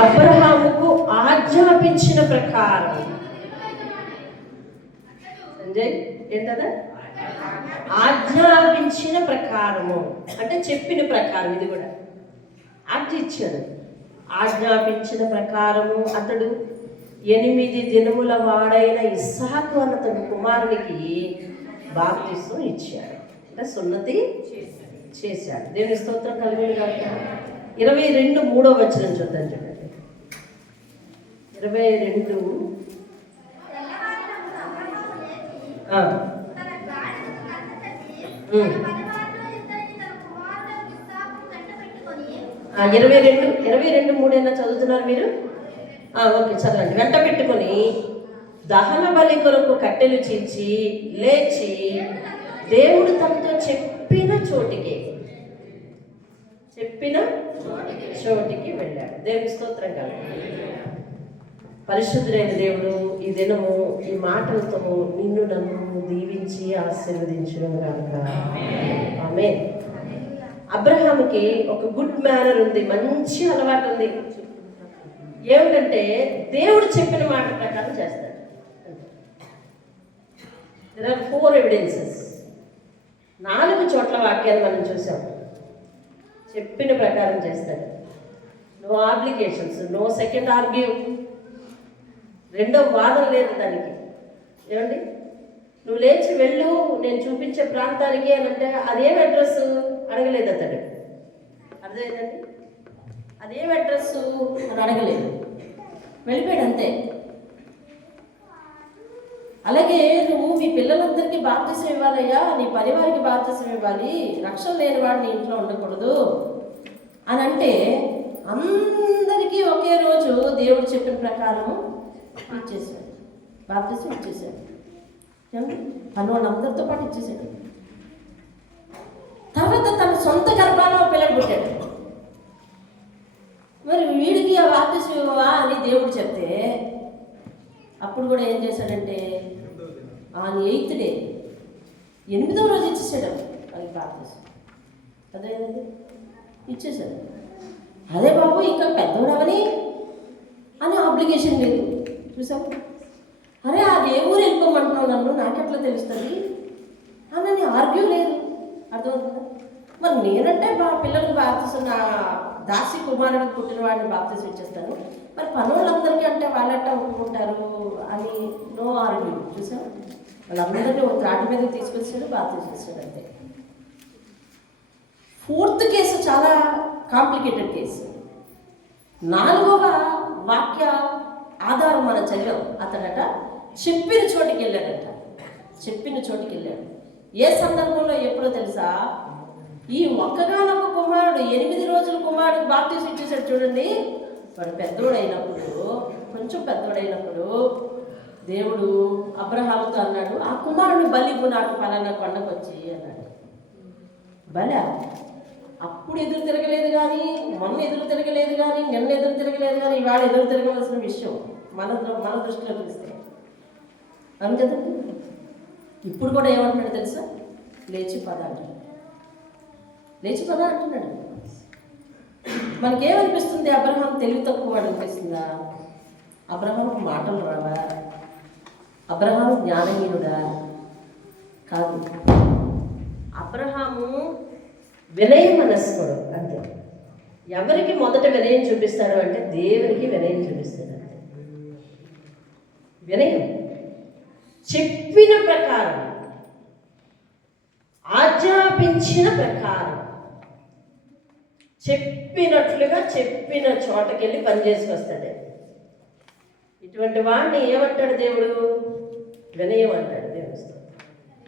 అబ్రహాముకు ఆజ్ఞాపించిన ప్రకారం. సంజయ్ ఏంటదా? ఆజ్ఞాపించిన ప్రకారము అంటే చెప్పిన ప్రకారం. ఇది కూడా ఆజ్ఞ ఇచ్చాడు. ఆజ్ఞాపించిన ప్రకారము అతడు 8 దినముల వాడైన ఇస్సాకు అన్న తన కుమారునికి బాప్తిసం ఇచ్చాడు. అంటే సున్నతి చేశాడు. దేవుని స్తోత్రం కలుగును గాక. 22:3 చూద్దాం చూడండి. 22 22:3 చదువుతున్నారు మీరు? ఓకే, చదవండి. వెంట పెట్టుకొని దహన బలి కొరకు కట్టెలు చీల్చి లేచి దేవుడు తనతో చెప్పిన చోటికి వెళ్ళాడు. దేవుని స్తోత్రం కాదు. పరిశుద్ధుడైన దేవుడు ఈ దినము ఈ మాటలతో నిన్ను నన్ను దీవించి ఆశీర్వదించును గాక. ఆమేన్. అబ్రహాముకి ఒక గుడ్ మేనర్ ఉంది, మంచి అలవాటు ఉంది. ఏమిటంటే దేవుడు చెప్పిన మాట ప్రకారం చేస్తాడు. There are 4 evidences. 4 చోట్ల వాక్యాలు మనం చూసాం. చెప్పిన ప్రకారం చేస్తాడు. No obligations, no second argue, రెండో వాదన లేదు దానికి. ఏమండి, నువ్వు లేచి వెళ్ళు నేను చూపించే ప్రాంతానికి అని అంటే అదేం అడ్రస్ అడగలేదు అతడు. అర్థమైందండి? అదేం అడ్రస్ అని అడగలేదు, వెళ్ళిపోయాడు అంతే. అలాగే నువ్వు మీ పిల్లలందరికీ బాప్తిసం ఇవ్వాలయ్యా, నీ పరివారికి బాప్తిసం ఇవ్వాలి, రక్షణ లేని వాడు నీ ఇంట్లో ఉండకూడదు అని అంటే అందరికీ ఒకే రోజు దేవుడు చెప్పిన ప్రకారం ఇచ్చేసాడు, బాప్తిసం ఇచ్చేసాడు. వాళ్ళందరితో పాటు ఇచ్చేసాడు. తర్వాత తన సొంత గర్భాన పిల్లడు పుట్టాడు. మరి వీడికి ఆ బాప్తిసం ఇవ్వవా అని దేవుడు చెప్తే అప్పుడు కూడా ఏం చేశాడంటే ఆన్ 8th డే 8వ రోజు ఇచ్చేసాడు వాళ్ళకి బాప్తిసం. అదే ఇచ్చేసాడు. అదే బాబు ఇంకా పెద్దవాడవని అని ఆబ్లిగేషన్ లేదు. చూసావు? అరే అది ఏ ఊరు వెళ్ళిపోమంటున్నావు నన్ను, నాకెట్లా తెలుస్తుంది అని ఆర్గ్యూ లేదు. అర్థమవుతుందా? మరి నేనంటే మా పిల్లలకు బాప్తిసం, నా దాసి కుమారుడికి పుట్టిన వాడిని బాప్తిసం ఇచ్చేస్తాను, మరి పనులందరికీ అంటే వాళ్ళంటే ఒప్పుకుంటారు అని నో ఆర్గ్యూ. చూసావు? వాళ్ళందరినీ ఒక త్రాటి మీదకి తీసుకొచ్చాడు, బాప్తిసం ఇచ్చాడు అంతే. 4th కేసు చాలా కాంప్లికేటెడ్ కేసు. 4వ వాక్య ఆధారం మనం చదివాం. అతడట చెప్పిన చోటికి వెళ్ళాడట. చెప్పిన చోటికి వెళ్ళాడు. ఏ సందర్భంలో ఎప్పుడో తెలుసా? ఈ ఒక్కగానొక్క కుమారుడు 8 రోజుల కుమారుడు బాప్తిసం ఇచ్చేసాడు. చూడండి, వాడు పెద్దోడైనప్పుడు, కొంచెం పెద్దోడైనప్పుడు దేవుడు అబ్రహాముతో అన్నాడు, ఆ కుమారుని బలిపు నాకు పలానా కొండకు వచ్చి అన్నాడు. బల అప్పుడు ఎదురు తిరగలేదు కానీ, మొన్న ఎదురు తిరగలేదు కానీ, నిన్న ఎదురు తిరగలేదు కానీ, ఇవాళ ఎదురు తిరగవలసిన విషయం మన దృష్టిలో చూస్తే. అవును కదండి? ఇప్పుడు కూడా ఏమంటున్నాడు తెలుసా? లేచి పద అంటున్నాడు. లేచి పద అంటున్నాడు. మనకేమనిపిస్తుంది? అబ్రహాం తెలివి తక్కువ అనిపిస్తుందా? అబ్రహాంకు మాటలు రావా? అబ్రహాం జ్ఞానహీనుడా? కాదు. అబ్రహాము వినయ మనస్కుడు అంతే. ఎవరికి మొదట వినయం చూపిస్తాడు అంటే దేవునికి వినయం చూపిస్తాడు అంతే. వినయం చెప్పిన ప్రకారం, ఆజ్ఞాపించిన ప్రకారం, చెప్పినట్లుగా చెప్పిన చోటకెళ్ళి పని చేసుకొస్తాడు. ఇటువంటి వాడిని ఏమంటాడు దేవుడు? వినయం అంటాడు. దేవుడు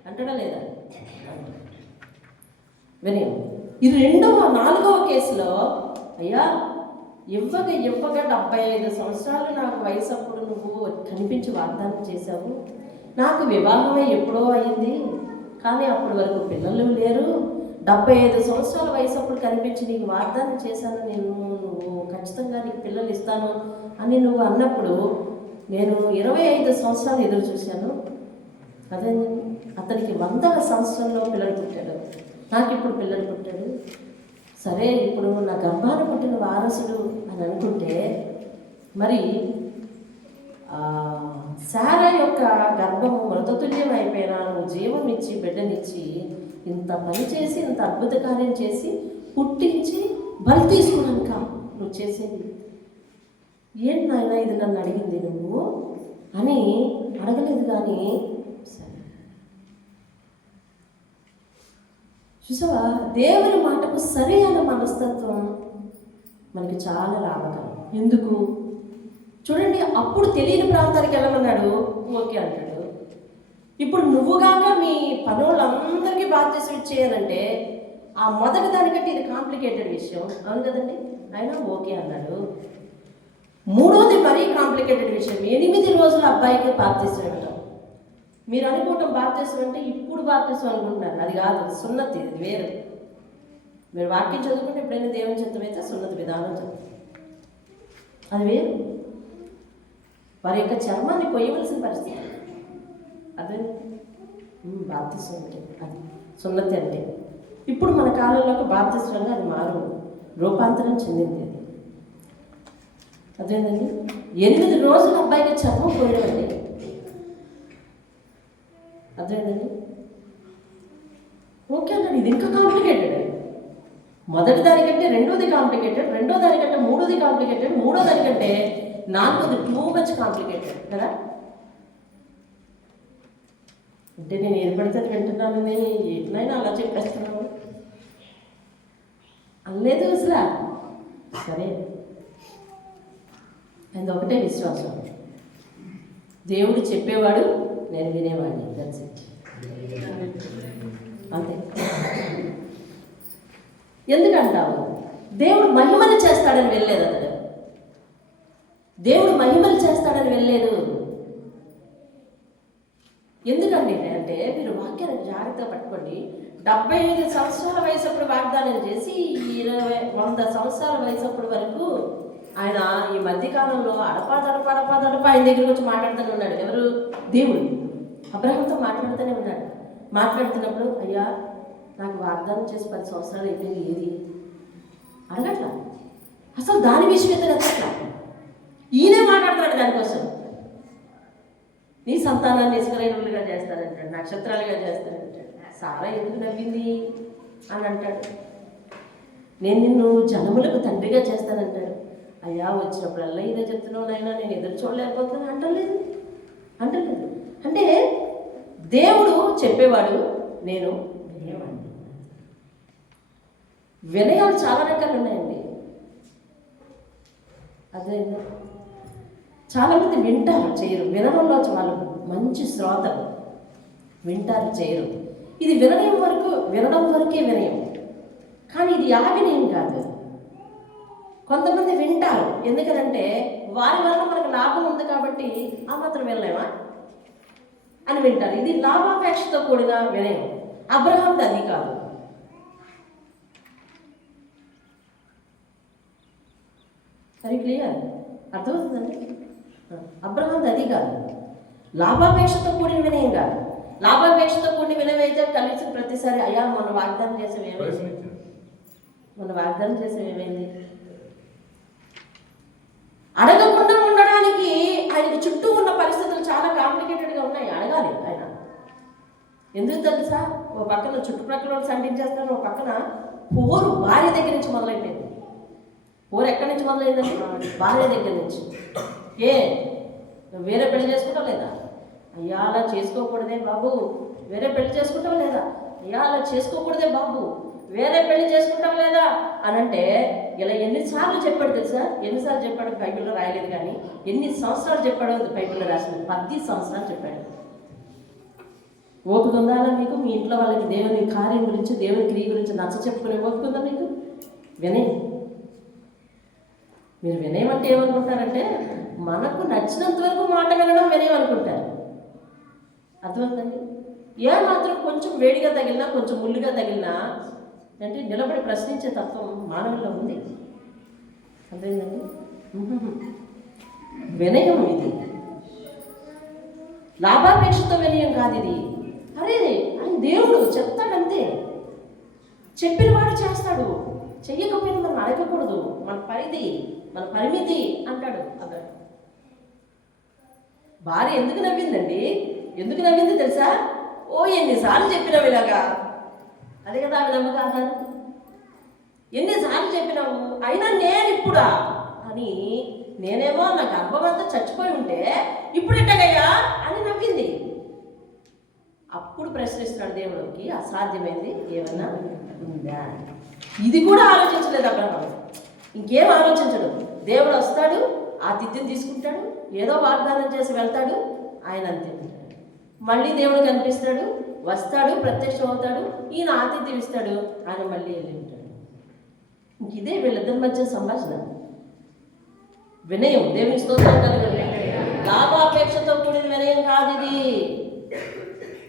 అంటాడా లేదా? వినయం. ఇది 4వ కేసులో అయ్యా ఇవ్వగా 75 సంవత్సరాలు నాకు వయసు అప్పుడు నువ్వు కనిపించి వాగ్దానం చేశావు, నాకు వివాహమే ఎప్పుడో అయింది కానీ అప్పటి వరకు పిల్లలు లేరు, 75 సంవత్సరాల వయసు అప్పుడు కనిపించి నీకు వాగ్దానం చేశాను, నువ్వు ఖచ్చితంగా నీకు పిల్లలు ఇస్తాను అని నువ్వు అన్నప్పుడు నేను 25 సంవత్సరాలు ఎదురు చూశాను. అదే అతనికి 100వ సంవత్సరంలో పిల్లలు పుట్టాడు, నాకు ఇప్పుడు పిల్లలు పుట్టాడు. సరే ఇప్పుడు నా గర్భాన పుట్టిన వారసుడు అని అనుకుంటే మరి శారా యొక్క గర్భము మృతతుల్యం అయిపోయినా నువ్వు జీవం ఇచ్చి బిడ్డనిచ్చి ఇంత పని చేసి ఇంత అద్భుత కార్యం చేసి పుట్టించి బలి తీసుకున్నాక నువ్వు చేసేది ఏంటి నాయన ఇది నన్ను అడిగింది నువ్వు అని అడగలేదు. కానీ సరే చూసావా, దేవుని మాటకు సరైన మనస్తత్వం మనకి చాలా లాభకరం. ఎందుకు చూడండి, అప్పుడు తెలియని ప్రాంతానికి వెళ్ళమన్నాడు, ఓకే అంటాడు. ఇప్పుడు నువ్వుగాక మీ పనులందరికీ బాప్తిసం ఇచ్చేయాలంటే ఆ మొదటి దానికంటే ఇది కాంప్లికేటెడ్ విషయం, అవును కదండి. అయినా ఓకే అన్నాడు. మూడోది మరీ కాంప్లికేటెడ్ విషయం, 8 రోజుల అబ్బాయికి బాప్తిసం ఇవ్వడం. మీరు అనుకోవటం బాప్తిసం అంటే ఇప్పుడు బాప్తిసం అనుకుంటున్నారు, అది కాదు, సున్నతి, ఇది వేరు. మీరు వాక్యం చదువుకుంటే ఎప్పుడైనా దేవుని చిత్తం అయితే సున్నతి విధానం చదువుతారు, అది వేరు. వారి యొక్క చర్మాన్ని కొయ్యవలసిన పరిస్థితి, అదే బాప్తిసం అంటే, అది సున్నతి అంటే. ఇప్పుడు మన కాలంలోకి బాప్తిసంగా అది రూపాంతరం చెందింది. అదేంటండి, 8 రోజుల అబ్బాయికి చర్మం పోయడం అండి. అదేంటండి, ఓకే అన్నాడు. ఇది ఇంకా కాంప్లికేటెడ్. మొదటి దానికంటే రెండోది కాంప్లికేటెడ్, రెండో దానికంటే మూడోది కాంప్లికేటెడ్, మూడో దానికంటే నాలుగోది టూ మచ్ కాంప్లికేటెడ్ కదా. అంటే నేను ఏది పడితే వింటున్నానని ఎట్లయినా అలా చెప్పేస్తున్నాను అనలేదు అసలు. సరే, అది ఒకటే విశ్వాసం, దేవుడు చెప్పేవాడు, నేను వినేవాడిని, దట్స్ ఇట్, అంతే. ఎందుకంటావు, దేవుడు మహిమలు చేస్తాడని వెళ్ళలేదు అతడు, దేవుడు మహిమలు చేస్తాడని వెళ్ళలేదు. ఎందుకండి అంటే, మీరు వాక్యాన్ని జాగ్రత్తగా పట్టుకోండి. 75 సంవత్సరాల వయసప్పుడు వాగ్దానం చేసి 100 సంవత్సరాల వయసప్పుడు వరకు ఆయన ఈ మధ్యకాలంలో అడపాదడప ఆయన దగ్గరికి వచ్చి మాట్లాడుతూనే ఉన్నాడు. ఎవరు? దేవుడు అబ్రహాంతో మాట్లాడుతూనే ఉన్నాడు. మాట్లాడుతున్నప్పుడు, అయ్యా నాకు వాగ్దానం చేసి 10 సంవత్సరాలు అయిపోయింది, ఏది అడగట్లా, అసలు దాని విషయం ఎత్తట్లా. ఈయనే మాట్లాడుతున్నాడు దానికోసం. నీ సంతానాన్ని ఇసుకరేణులుగా చేస్తానంటాడు, నక్షత్రాలుగా చేస్తానంటాడు. సారా ఎందుకు నవ్వింది అని అంటాడు. నేను నిన్ను జనములకు తండ్రిగా చేస్తానంటాడు. అయ్యా వచ్చినప్పుడల్లా ఇదే చెప్తున్నావు నాయన, నేను ఎదురు చూడలేకపోతున్నాను అంటలేదు. అంటే దేవుడు చెప్పేవాడు, నేను వినేవాడిని. వినయాలు చాలా రకాలు ఉన్నాయండి. అదే చాలామంది వింటారు, చేయరు. వినడంలో చాలా మంచి శ్రోతలు, వింటారు, చేయరు. ఇది వినడం వరకే వినయం, కానీ ఇది ఆ వినయం కాదు. కొంతమంది వింటారు, ఎందుకనంటే వారి వల్ల మనకు లాభం ఉంది కాబట్టి ఆ మాత్రం వినలేమా అని వింటారు. ఇది లాభాపేక్షతో కూడిన వినయం. అబ్రహాంది అది కాదు. అది క్లియర్, అర్థమవుతుందండి. అబ్రహాంది అది కాదు, లాభాపేక్షతో కూడిన వినయం కాదు. లాభాపేక్షతో కూడిన వినయం అయితే కలిసి ప్రతిసారి అయ్యా మన వాగ్దానం చేసేవేమైంది అడగకుండా ఉండడానికి ఆయనకు చుట్టూ ఉన్న పరిస్థితులు చాలా కాంప్లికేటెడ్గా ఉన్నాయి. అడగాలి ఆయన. ఎందుకు తెలుసా, ఒక పక్కన చుట్టుప్రక్కల సంటించేస్తారు, ఒక పక్కన పోరు భార్య దగ్గర నుంచి మొదలైపోయింది. పోరు ఎక్కడి నుంచి మొదలైందండి? భార్య దగ్గర నుంచి. నువ్వు వేరే పెళ్లి చేసుకుంటావు లేదా? అయ్యా అలా చేసుకోకూడదే బాబు, వేరే పెళ్లి చేసుకుంటావు లేదా? అయ్యా అలా చేసుకోకూడదే బాబు, వేరే పెళ్లి చేసుకుంటావు లేదా అని అంటే ఇలా ఎన్నిసార్లు చెప్పాడు తెలుసా? ఎన్నిసార్లు చెప్పాడు బైబిల్లో రాయలేదు, కానీ ఎన్ని సంవత్సరాలు చెప్పాడో బైబిల్లో రాసింది. 10 సంవత్సరాలు చెప్పాడు. ఓపిక ఉందా మీకు? మీ ఇంట్లో వాళ్ళకి దేవుని కార్యం గురించి, దేవుని క్రియ గురించి నచ్చ చెప్పుకునే ఓపిక ఉందా మీకు? వినయం. మీరు వినయం అంటే ఏమనుకుంటారంటే, మనకు నచ్చినంత వరకు మాట వినడం వినయం అనుకుంటారు. అర్థమవుతుందండి. ఏ మాత్రం కొంచెం వేడిగా తగిలినా, కొంచెం ముళ్ళుగా తగిలినా అంటే నిలబడి ప్రశ్నించే తత్వం మానవుల్లో ఉంది. అర్థమైందండి. వినయం ఇది, లాభాపేక్షతో వినయం కాదు ఇది. అరే అని దేవుడు చెప్తాడంతే, చెప్పిన వాడు చేస్తాడు. చెయ్యకపోయినా మనం అడగకూడదు, మన పరిధి మన పరిమితి అంటాడు అబ్రహాం. భార్య ఎందుకు నవ్విందండి? ఎందుకు నవ్వింది తెలుసా? ఓ ఎన్నిసార్లు చెప్పినావు ఇలాగా, అదే కదా ఆమె నమ్మకం అన్నారు. ఎన్నిసార్లు చెప్పినావు, అయినా నేను ఇప్పుడా అని, నేనేమో నా గర్భం అంతా చచ్చిపోయి ఉంటే ఇప్పుడు ఎట్టగయ్యా అని నవ్వింది. అప్పుడు ప్రశ్నిస్తున్నాడు దేవుడికి, అసాధ్యమైంది ఏమన్నా ఉందా? ఇది కూడా ఆలోచించలేదు అబ్రహాం. ఇంకేం ఆలోచించడు. దేవుడు వస్తాడు, ఆ తిథిని తీసుకుంటాడు, ఏదో వాగ్దానం చేసి వెళ్తాడు, ఆయన అంతే ఉంటాడు. మళ్ళీ దేవుడు కనిపిస్తాడు, వస్తాడు, ప్రత్యక్షం అవుతాడు, ఈయన ఆతిథ్యం ఇస్తాడు, ఆయన మళ్ళీ వెళ్ళి ఉంటాడు. ఇంక ఇదే వీళ్ళిద్దరి మధ్య సంభాషణ. వినయం, దేవుని స్తోత్రం కలుగుతుంది. లాభాపేక్షతో కూడిన వినయం కాదు ఇది.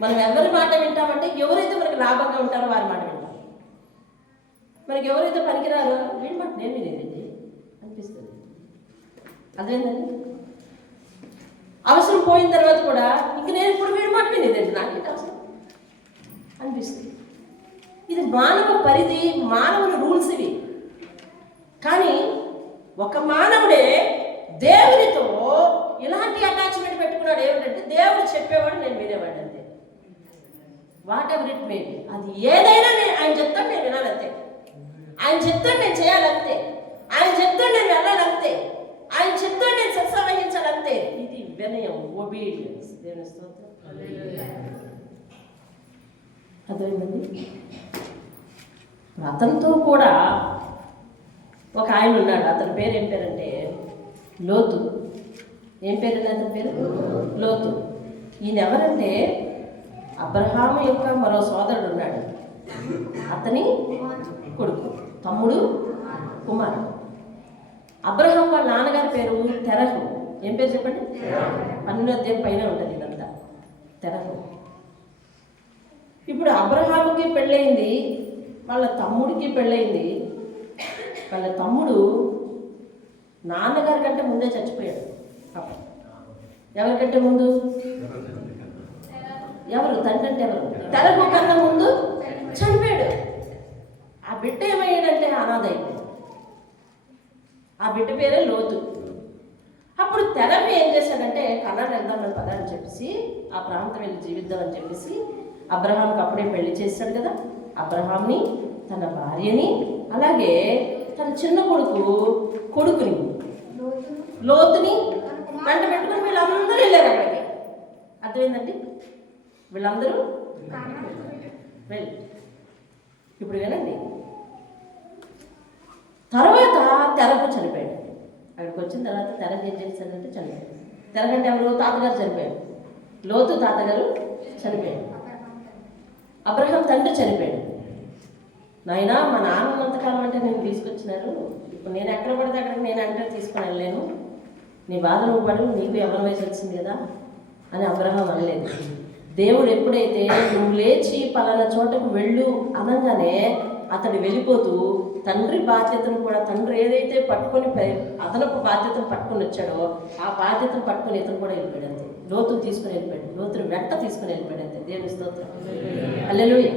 మనం ఎవరి మాట వింటామంటే ఎవరైతే మనకి లాభంగా ఉంటారో వారి మాట వింటాం. మనకి ఎవరైతే పనికిరారో వీడి మాట నేను వినేదండి అనిపిస్తుంది. అదేంటండి, అవసరం పోయిన తర్వాత కూడా ఇంక నేను ఇప్పుడు వీడి మాట వినేదండి, నాకేంటి అవసరం అనిపిస్తుంది. ఇది మానవ పరిధి, మానవుని రూల్స్ ఇవి. కానీ ఒక మానవుడే దేవునితో ఇలాంటి అటాచ్మెంట్ పెట్టుకున్నాడు. ఏమిటంటే దేవుడు చెప్పేవాడు, నేను వినేవాడు అంతే. What ever it may be, అది ఏదైనా ఆయన చెప్తాడు, నేను వినాలంతే. ఆయన చెప్తాడు, నేను చేయాలంతే. ఆయన చెప్తాడు, నేను వెళ్ళాలంతే. ఆయన చెప్తాడు, నేను సత్స వహించాలంతే. ఇది వినయం, ఒబీడియన్స్. దేవుని స్తోత్రం. అర్థమైందండి. అతనితో కూడా ఒక ఆయన ఉన్నాడు. అతని పేరు ఏం పేరంటే లోతు. ఏం పేరండి అతని పేరు? లోతు. ఈయన ఎవరంటే అబ్రహాము యొక్క మరో సోదరుడు ఉన్నాడు, అతని కొడుకు, తమ్ముడు, కుమారుడు. అబ్రహాం వాళ్ళ నాన్నగారి పేరు తెరహు. ఏం పేరు చెప్పండి? 12వ అధ్యాయం పైన ఉంటుంది ఇదంతా, తెరహు. ఇప్పుడు అబ్రహాముకి పెళ్ళయింది, వాళ్ళ తమ్ముడికి పెళ్ళయింది. వాళ్ళ తమ్ముడు నాన్నగారి కంటే ముందే చచ్చిపోయాడు. ఎవరికంటే ముందు? ఎవరు? తండ్రి అంటే ఎవరు? తెరకు కన్నా ముందు చనిపోయాడు. ఆ బిడ్డ ఏమయ్యాడంటే అనాథ అయిపోయాడు. ఆ బిడ్డ పేరే లోతు. అప్పుడు తెరవి ఏం చేశాడంటే, కన్నాడు వెళ్దామని పదా అని చెప్పేసి, ఆ ప్రాంతం వెళ్ళి జీవిద్దామని చెప్పేసి అబ్రహాంకి అప్పుడే పెళ్లి చేశాడు కదా. అబ్రహాంని, తన భార్యని, అలాగే తన చిన్న కొడుకుని లోతుని వెంట పెట్టుకుని వీళ్ళందరూ వెళ్ళారు అక్కడికి. అర్థమైందండి? వీళ్ళందరూ వెళ్ళి, ఇప్పుడు వినండి. తర్వాత తెరకు చనిపోయాడు. అక్కడికి వచ్చిన తర్వాత తెరకు ఏం చేశాడంటే చనిపోయాడు. తెరకంటే ఎవరు? తాతగారు చనిపోయాడు. లోతు తాతగారు చనిపోయాడు. అబ్రహాం తండ్రి చనిపోయాడు. నాయనా, మా నాన్న ఉన్నంతకాలం అంటే నేను తీసుకొచ్చినారు, ఇప్పుడు నేను ఎక్కడ పడితే అక్కడికి నేను అంటే తీసుకుని వెళ్ళలేను, నీ బాధ నువ్వు పడు, నీకు ఎవరి వయసు వచ్చింది కదా అని అబ్రహాం అనలేదు. దేవుడు ఎప్పుడైతే నువ్వు లేచి పలానా చోటకు వెళ్ళు అనగానే అతడు వెళ్ళిపోతూ తండ్రి బాధ్యతను కూడా, తండ్రి ఏదైతే పట్టుకొని అదనపు బాధ్యతను పట్టుకొని వచ్చాడో ఆ బాధ్యతను పట్టుకొని ఇతను కూడా వెళ్ళిపోయాడు అంతే. లోతును తీసుకుని వెళ్ళిపోయాడు, లోతును వెంట తీసుకుని వెళ్ళిపోయాడు అంతే. దేవుని స్తోత్రం. హల్లెలూయా.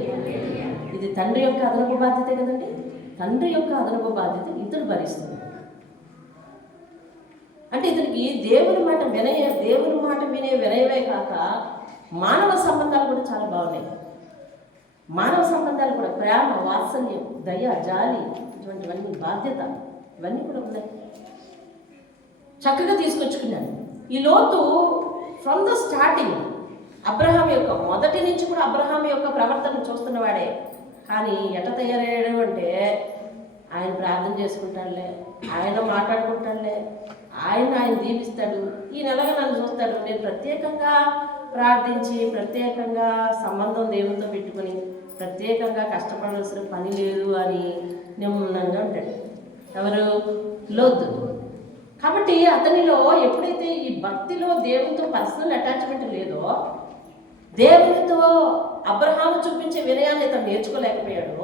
ఇది తండ్రి యొక్క అదనపు బాధ్యతే కదండి. తండ్రి యొక్క అదనపు బాధ్యత ఇతడు భరిస్తున్నాడు. అంటే ఇతనికి దేవుని మాట వినే వినయమే కాక మానవ సంబంధాలు కూడా చాలా బాగున్నాయి. మానవ సంబంధాలు కూడా ప్రేమ, వాత్సల్యం, దయ, జాలి, ఇటువంటివన్నీ, బాధ్యత, ఇవన్నీ కూడా ఉన్నాయి. చక్కగా తీసుకొచ్చుకున్నాడు. ఈ లోతు ఫ్రమ్ ద స్టార్టింగ్ అబ్రహాం యొక్క మొదటి నుంచి కూడా అబ్రహాం యొక్క ప్రవర్తన చూస్తున్నవాడే. కానీ ఎట్లా తయారయ్యాడు అంటే, ఆయన ప్రార్థన చేసుకుంటాడులే, ఆయన మాట్లాడుకుంటాడులే, ఆయన దీవిస్తాడు, ఈయన ఎలాగ నన్ను చూస్తాడు, నేను ప్రత్యేకంగా ప్రార్థించి ప్రత్యేకంగా సంబంధం దేవునితో పెట్టుకొని ప్రత్యేకంగా కష్టపడాల్సిన పని లేదు అని నిమ్మలంగా ఉంటాడు. ఎవరు? లోతు. కాబట్టి అతనిలో ఎప్పుడైతే ఈ భక్తిలో దేవునితో పర్సనల్ అటాచ్మెంట్ లేదో, దేవునితో అబ్రహాము చూపించే వినయాన్ని అతను నేర్చుకోలేకపోయాడు.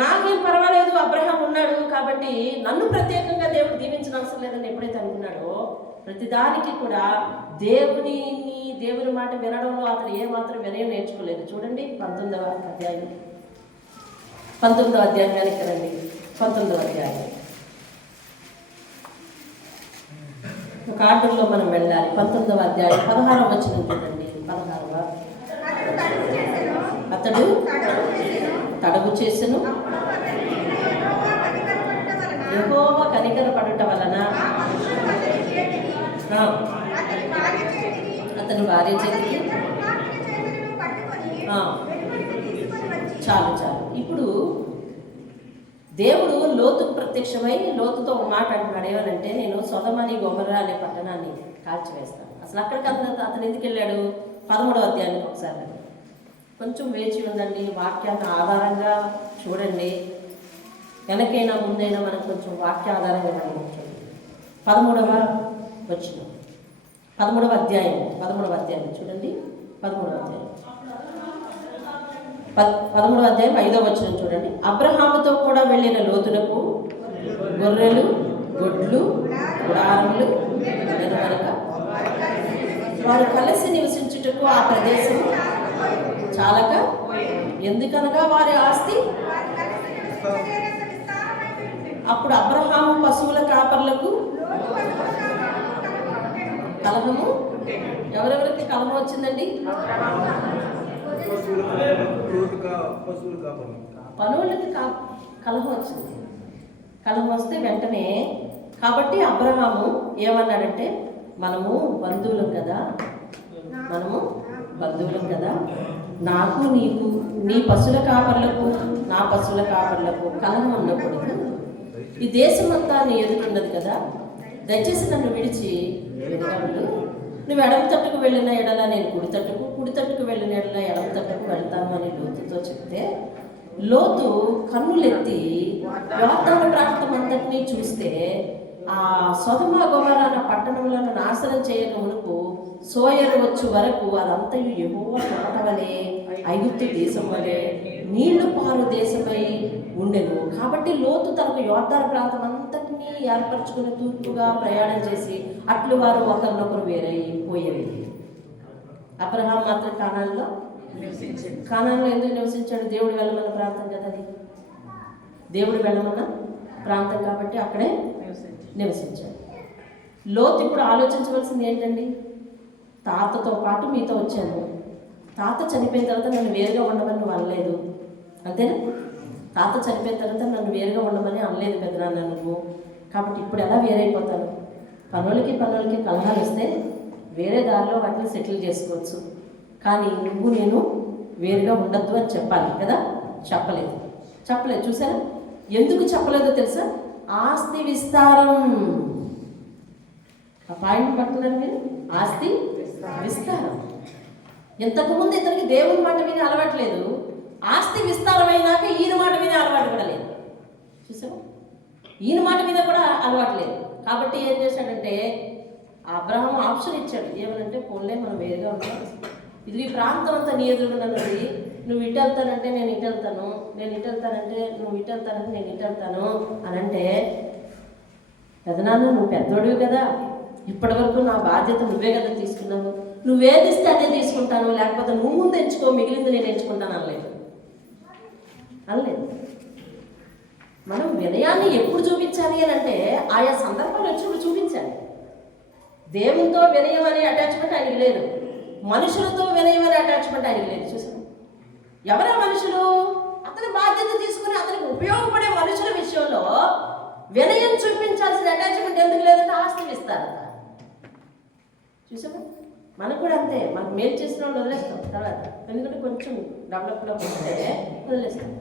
నాకేం పర్వాలేదు, అబ్రహాం ఉన్నాడు కాబట్టి నన్ను ప్రత్యేకంగా దేవుడు దీవించిన అవసరం లేదని ఎప్పుడైతే అనుకున్నాడో, ప్రతిదానికి కూడా దేవుని మాట వినడంలో అతను ఏమాత్రం వినయం నేర్చుకోలేదు. చూడండి 19వ అధ్యాయం, 19వ అధ్యాయానికి రండి. 19వ అధ్యాయం ఒక ఆర్డర్లో మనం వెళ్ళాలి. 19వ అధ్యాయం 16వ వచనం చూడండి. 16వ అతడు తడవు చేసెను, యెహోవా కనికరపడుట వలన అతను భార్య చేతికి చాలు. ఇప్పుడు దేవుడు లోతుకు ప్రత్యక్షమై లోతుతో ఒక మాట అంటున్నాడు. ఏమనంటే, నేను సొదొమ గొమొర్రా అనే పట్టణాన్ని కాల్చివేస్తాను. అసలు అక్కడికి అతను ఎందుకు వెళ్ళాడు? 13వ అధ్యాయానికి ఒకసారి కొంచెం వేచి ఉండండి, వాక్యాన్ని ఆధారంగా చూడండి. వెనకైనా ముందైనా మనం కొంచెం వాక్య ఆధారంగా గమనించండి. 13వ వచనం, 13వ అధ్యాయం చూడండి. 13వ అధ్యాయం 5వ వచనం చూడండి. అబ్రహాముతో కూడా వెళ్ళిన లోతునకు గొర్రెలు, గొడ్లు, గుడారములు కనుక వారు కలిసి నివసించుటకు ఆ ప్రదేశం చాలక, ఎందుకనగా వారి ఆస్తి. అప్పుడు అబ్రహాము పశువుల కాపర్లకు కలహము. ఎవరెవరికి కలహం వచ్చిందండి? పనులకి కలహం వచ్చింది. కలహం వస్తే వెంటనే, కాబట్టి అబ్రహాము ఏమన్నాడంటే, మనము బంధువులం కదా, నాకు నీకు, నీ పశువుల కాపర్లకు నా పశువుల కాపర్లకు కలహం ఉన్నప్పుడు ఈ దేశమంతా నీ ఎదురున్నది కదా, దయచేసి నన్ను విడిచి వెళ్ళగలడు. నువ్వు ఎడమ తట్టుకు వెళ్ళిన ఎడల నేను కుడి తట్టుకు వెళ్ళిన ఎడల ఎడమ తట్టుకు వెళ్తాను అని లోతుతో చెప్తే, లోతు కన్నులెత్తి యోర్దాను ప్రాంతం అంతటినీ చూస్తే ఆ సొదొమ గొమొర్రా అన్న పట్టణములను నాశనం చేయక మునుపు సోయరు వచ్చు వరకు అదంతయు యెహోవా తోట వలె, ఐగుప్తు దేశం వలె నీళ్లు పారు దేశమై ఉండెను. కాబట్టి లోతు తనకు యోర్దాను ప్రాంతం అంతటినీ ఏర్పరచుకుని తూర్పుగా ప్రయాణం చేసి అట్లు వారు ఒకరినొకరు వేరైపోయేవి. అబ్రహాం మాత్రం కానాన్లో ఎందుకు నివసించాడు? దేవుడు వెళ్ళమన్న ప్రాంతం కదా అది, దేవుడు వెళ్ళమన్న ప్రాంతం కాబట్టి అక్కడే నివసించాడు. లోతు ఇప్పుడు ఆలోచించవలసింది ఏంటండి? తాతతో పాటు మీతో వచ్చాను, తాత చనిపోయిన తర్వాత నన్ను వేరుగా ఉండమని నువ్వు అనలేదు, అంతేనా? తాత చనిపోయిన తర్వాత నన్ను వేరుగా ఉండమని అనలేదు పెద్దనాన్న నువ్వు, కాబట్టి ఇప్పుడు ఎలా వేరైపోతాను? పనులకి కలహాలు వస్తే వేరే దారిలో వాటిని సెటిల్ చేసుకోవచ్చు, కానీ నువ్వు నేను వేరుగా ఉండద్దు అని చెప్పాలి కదా. చెప్పలేదు. చూసారా ఎందుకు చెప్పలేదో తెలుసా? ఆస్తి విస్తారం. ఆ పాయింట్ పట్టుకున్నారు మీరు? ఆస్తి విస్తారం. ఇంతకుముందు ఇతనికి దేవుని మాట విని అలవాట్లేదు, ఆస్తి విస్తారమైనాక ఈయన మాట విని అలవాటు కూడా లేదు. చూసారా, ఈయన మాట మీద కూడా అలవాటు లేదు. కాబట్టి ఏం చేశాడంటే, అబ్రహాం ఆప్షన్ ఇచ్చాడు. ఏమనంటే, పోన్లే మనం వేరుగా ఉంటాం, ఇది ఈ ప్రాంతం అంతా నీ ఎదురుగున్నది, నువ్వు ఇటు వెళ్తానంటే నేను ఇటు వెళ్తాను, నేను ఇటు వెళ్తానంటే నువ్వు ఇటు వెళ్తానంటే నేను ఇటు వెళ్తాను అని అంటే, పెదనాన్న నువ్వు పెద్దోడివి కదా, ఇప్పటి వరకు నా బాధ్యత నువ్వే కదా తీసుకున్నావు, నువ్వేది ఇస్తే అదే తీసుకుంటాను, లేకపోతే నువ్వు ముందు ఎంచుకో, మిగిలింది నేను ఎంచుకుంటాను అనలేదు. మనం వినయాన్ని ఎప్పుడు చూపించాలి అని అంటే, ఆయా సందర్భాలు వచ్చినప్పుడు చూపించాలి. దేవునితో వినయం అనే అటాచ్మెంట్ ఆయనకి లేదు, మనుషులతో వినయం అనే అటాచ్మెంట్ ఆయనకి లేదు. చూసాను, ఎవరా మనుషులు? అతని బాధ్యత తీసుకుని అతనికి ఉపయోగపడే మనుషుల విషయంలో వినయం చూపించాల్సిన అటాచ్మెంట్ ఎందుకు లేదంటే ఆస్తి విస్తారత. చూసాము, మనకు కూడా అంతే. మనకు మేలు చేసిన వాళ్ళు వదిలేస్తాం తర్వాత, ఎందుకంటే కొంచెం డెవలప్లో ఉంటే వదిలేస్తాం.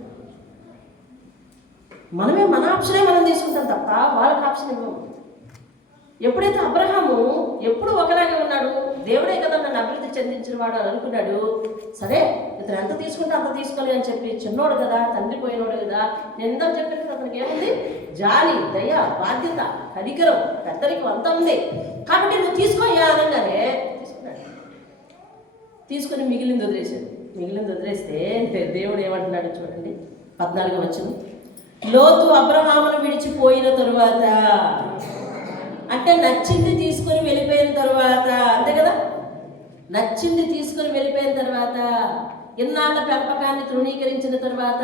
మన ఆప్షనే మనం తీసుకుంటాం తప్ప వాళ్ళకి ఆప్షన్ ఇవ్వము. ఎప్పుడైతే అబ్రహాము ఎప్పుడు ఒకలాగే ఉన్నాడు, దేవుడే కదా నన్ను అభివృద్ధి చెందించిన వాడు అని అనుకున్నాడు. సరే, ఇతను ఎంత తీసుకుంటే అంత తీసుకోవాలి అని చెప్పి, చిన్నోడు కదా, తండ్రి పోయినోడు కదా, నేను ఎంత చెప్పినట్టు అతనికి ఏముంది? జాలి, దయ, బాధ్యత, కనికరం, పెద్దరికం అంతా ఉంది. కాబట్టి నువ్వు తీసుకోయ్యా అనగానే తీసుకున్నాడు. తీసుకుని మిగిలింది వదిలేస్తే దేవుడు ఏమంటున్నాడు చూడండి. 14వ వచనం, లోతు అబ్రహామును విడిచిపోయిన తరువాత, అంటే నచ్చింది తీసుకొని వెళ్ళిపోయిన తర్వాత, అంతే కదా, నచ్చింది తీసుకొని వెళ్ళిపోయిన తర్వాత, ఇన్నాళ్ళ పెంపకాన్ని తృణీకరించిన తర్వాత,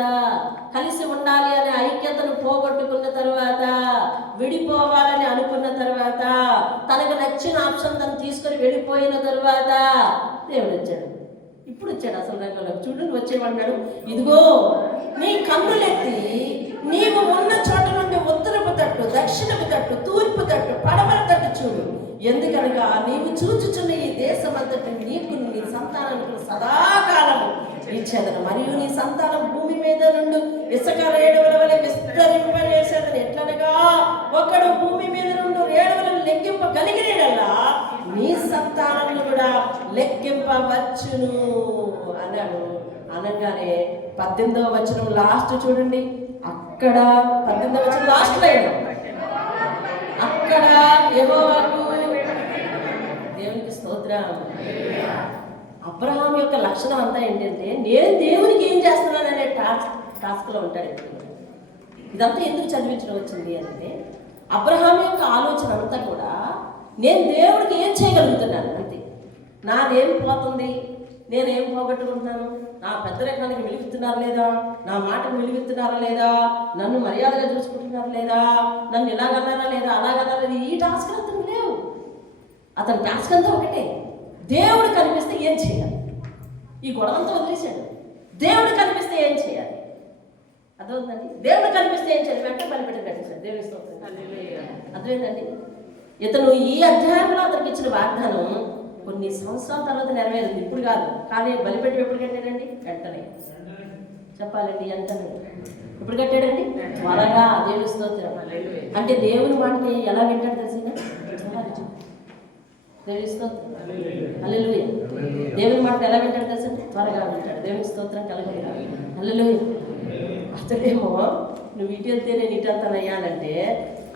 కలిసి ఉండాలి అనే ఐక్యతను పోగొట్టుకున్న తర్వాత, విడిపోవాలని అనుకున్న తర్వాత, తనకు నచ్చిన నచ్చిన ఆప్షన్ తను తీసుకొని వెళ్ళిపోయిన తర్వాత దేవుడు వచ్చాడు. ఇప్పుడు వచ్చాడు అసలు రంగంలో. చూడు వచ్చేవాడు, ఇదిగో నీ కన్నులెత్తి నీవు ఉన్న చోట నుండి ఉత్తరపు తట్టు, దక్షిణపు తట్టు, తూర్పు తట్టు, పడమర తట్టు చూడు. ఎందుకనగా నీవు చూచుచున్న ఈ దేశం అంతటి నీకు నీ సంతానానికి సదాకాలము ఇచ్చేదను, మరియు నీ సంతానం భూమి మీద నుండి ఇసుక రేణువుల వలె విస్తరింపజేసేదని. ఎట్లనగా ఒకడు భూమి మీద నుండి రేణువులను లెక్కింపగలిగినలా నీ సంతానాన్ని కూడా లెక్కింపవచ్చును అన్నాడు. అనగానే 18వ వచనం లాస్ట్ చూడండి. అక్కడ 18వ వచనం లాస్ట్ లైన్, అక్కడ యెహోవాకు, దేవునికి స్తోత్రం. అబ్రహాం యొక్క లక్షణం అంతా ఏంటంటే నేను దేవునికి ఏం చేస్తున్నాననే టాస్క్లో ఉంటాడు. ఇదంతా ఎందుకు చదివించడం వచ్చింది అంటే అబ్రహాం యొక్క ఆలోచన అంతా కూడా నేను దేవుడికి ఏం చేయగలుగుతున్నాను అంతే. నాదేం పోతుంది, నేనేం పోగొట్టుకుంటున్నాను, నా పెద్దరికానికి వెలుగుతున్నారా లేదా, నా మాటకు వెలుగుతున్నారా లేదా, నన్ను మర్యాదగా చూసుకుంటున్నారా లేదా, నన్ను ఇలాగన్నారా లేదా, అలాగన్నారా లేదా, ఈ టాస్క్ అతను లేవు. అతని టాస్క్ అంతా ఒకటే, దేవుడు కనిపిస్తే ఏం చేయాలి. ఈ గొడవంతా వదిలేశాడు. దేవుడు కనిపిస్తే ఏం చేయాలి, అర్థమవుతుందండి. దేవుడు కనిపిస్తే ఏం చేయాలి, వెంటనే బలిపెట్టి కట్టించాడు. దేవుడి స్తోత్రం. అర్థమైందండి. ఇతను ఈ అధ్యాయంలో అతనికి ఇచ్చిన వాగ్దానం కొన్ని సంవత్సరాల తర్వాత నెరవేరింది, ఇప్పుడు కాదు. కానీ బలిపెట్టి ఎప్పుడు కట్టాడండి, వెంటనే చెప్పాలండి, వెంటనే ఇప్పుడు కట్టాడండి, త్వరగా. దేవుడి స్తోత్రం. అంటే దేవుని మాటని ఎలా వింటాడు తెలిసిందా, దేవుడి స్తోత్రం. హల్లెలూయా. దేవుని మాట ఎలా వింటాడు తెలుసా, త్వరగా వింటాడు. దేవుని స్తోత్రం కలగదు. హల్లెలూయా. అతడేమో నువ్వు ఇటు వెళ్తే నేను ఇటు వెళ్తానయ్యానంటే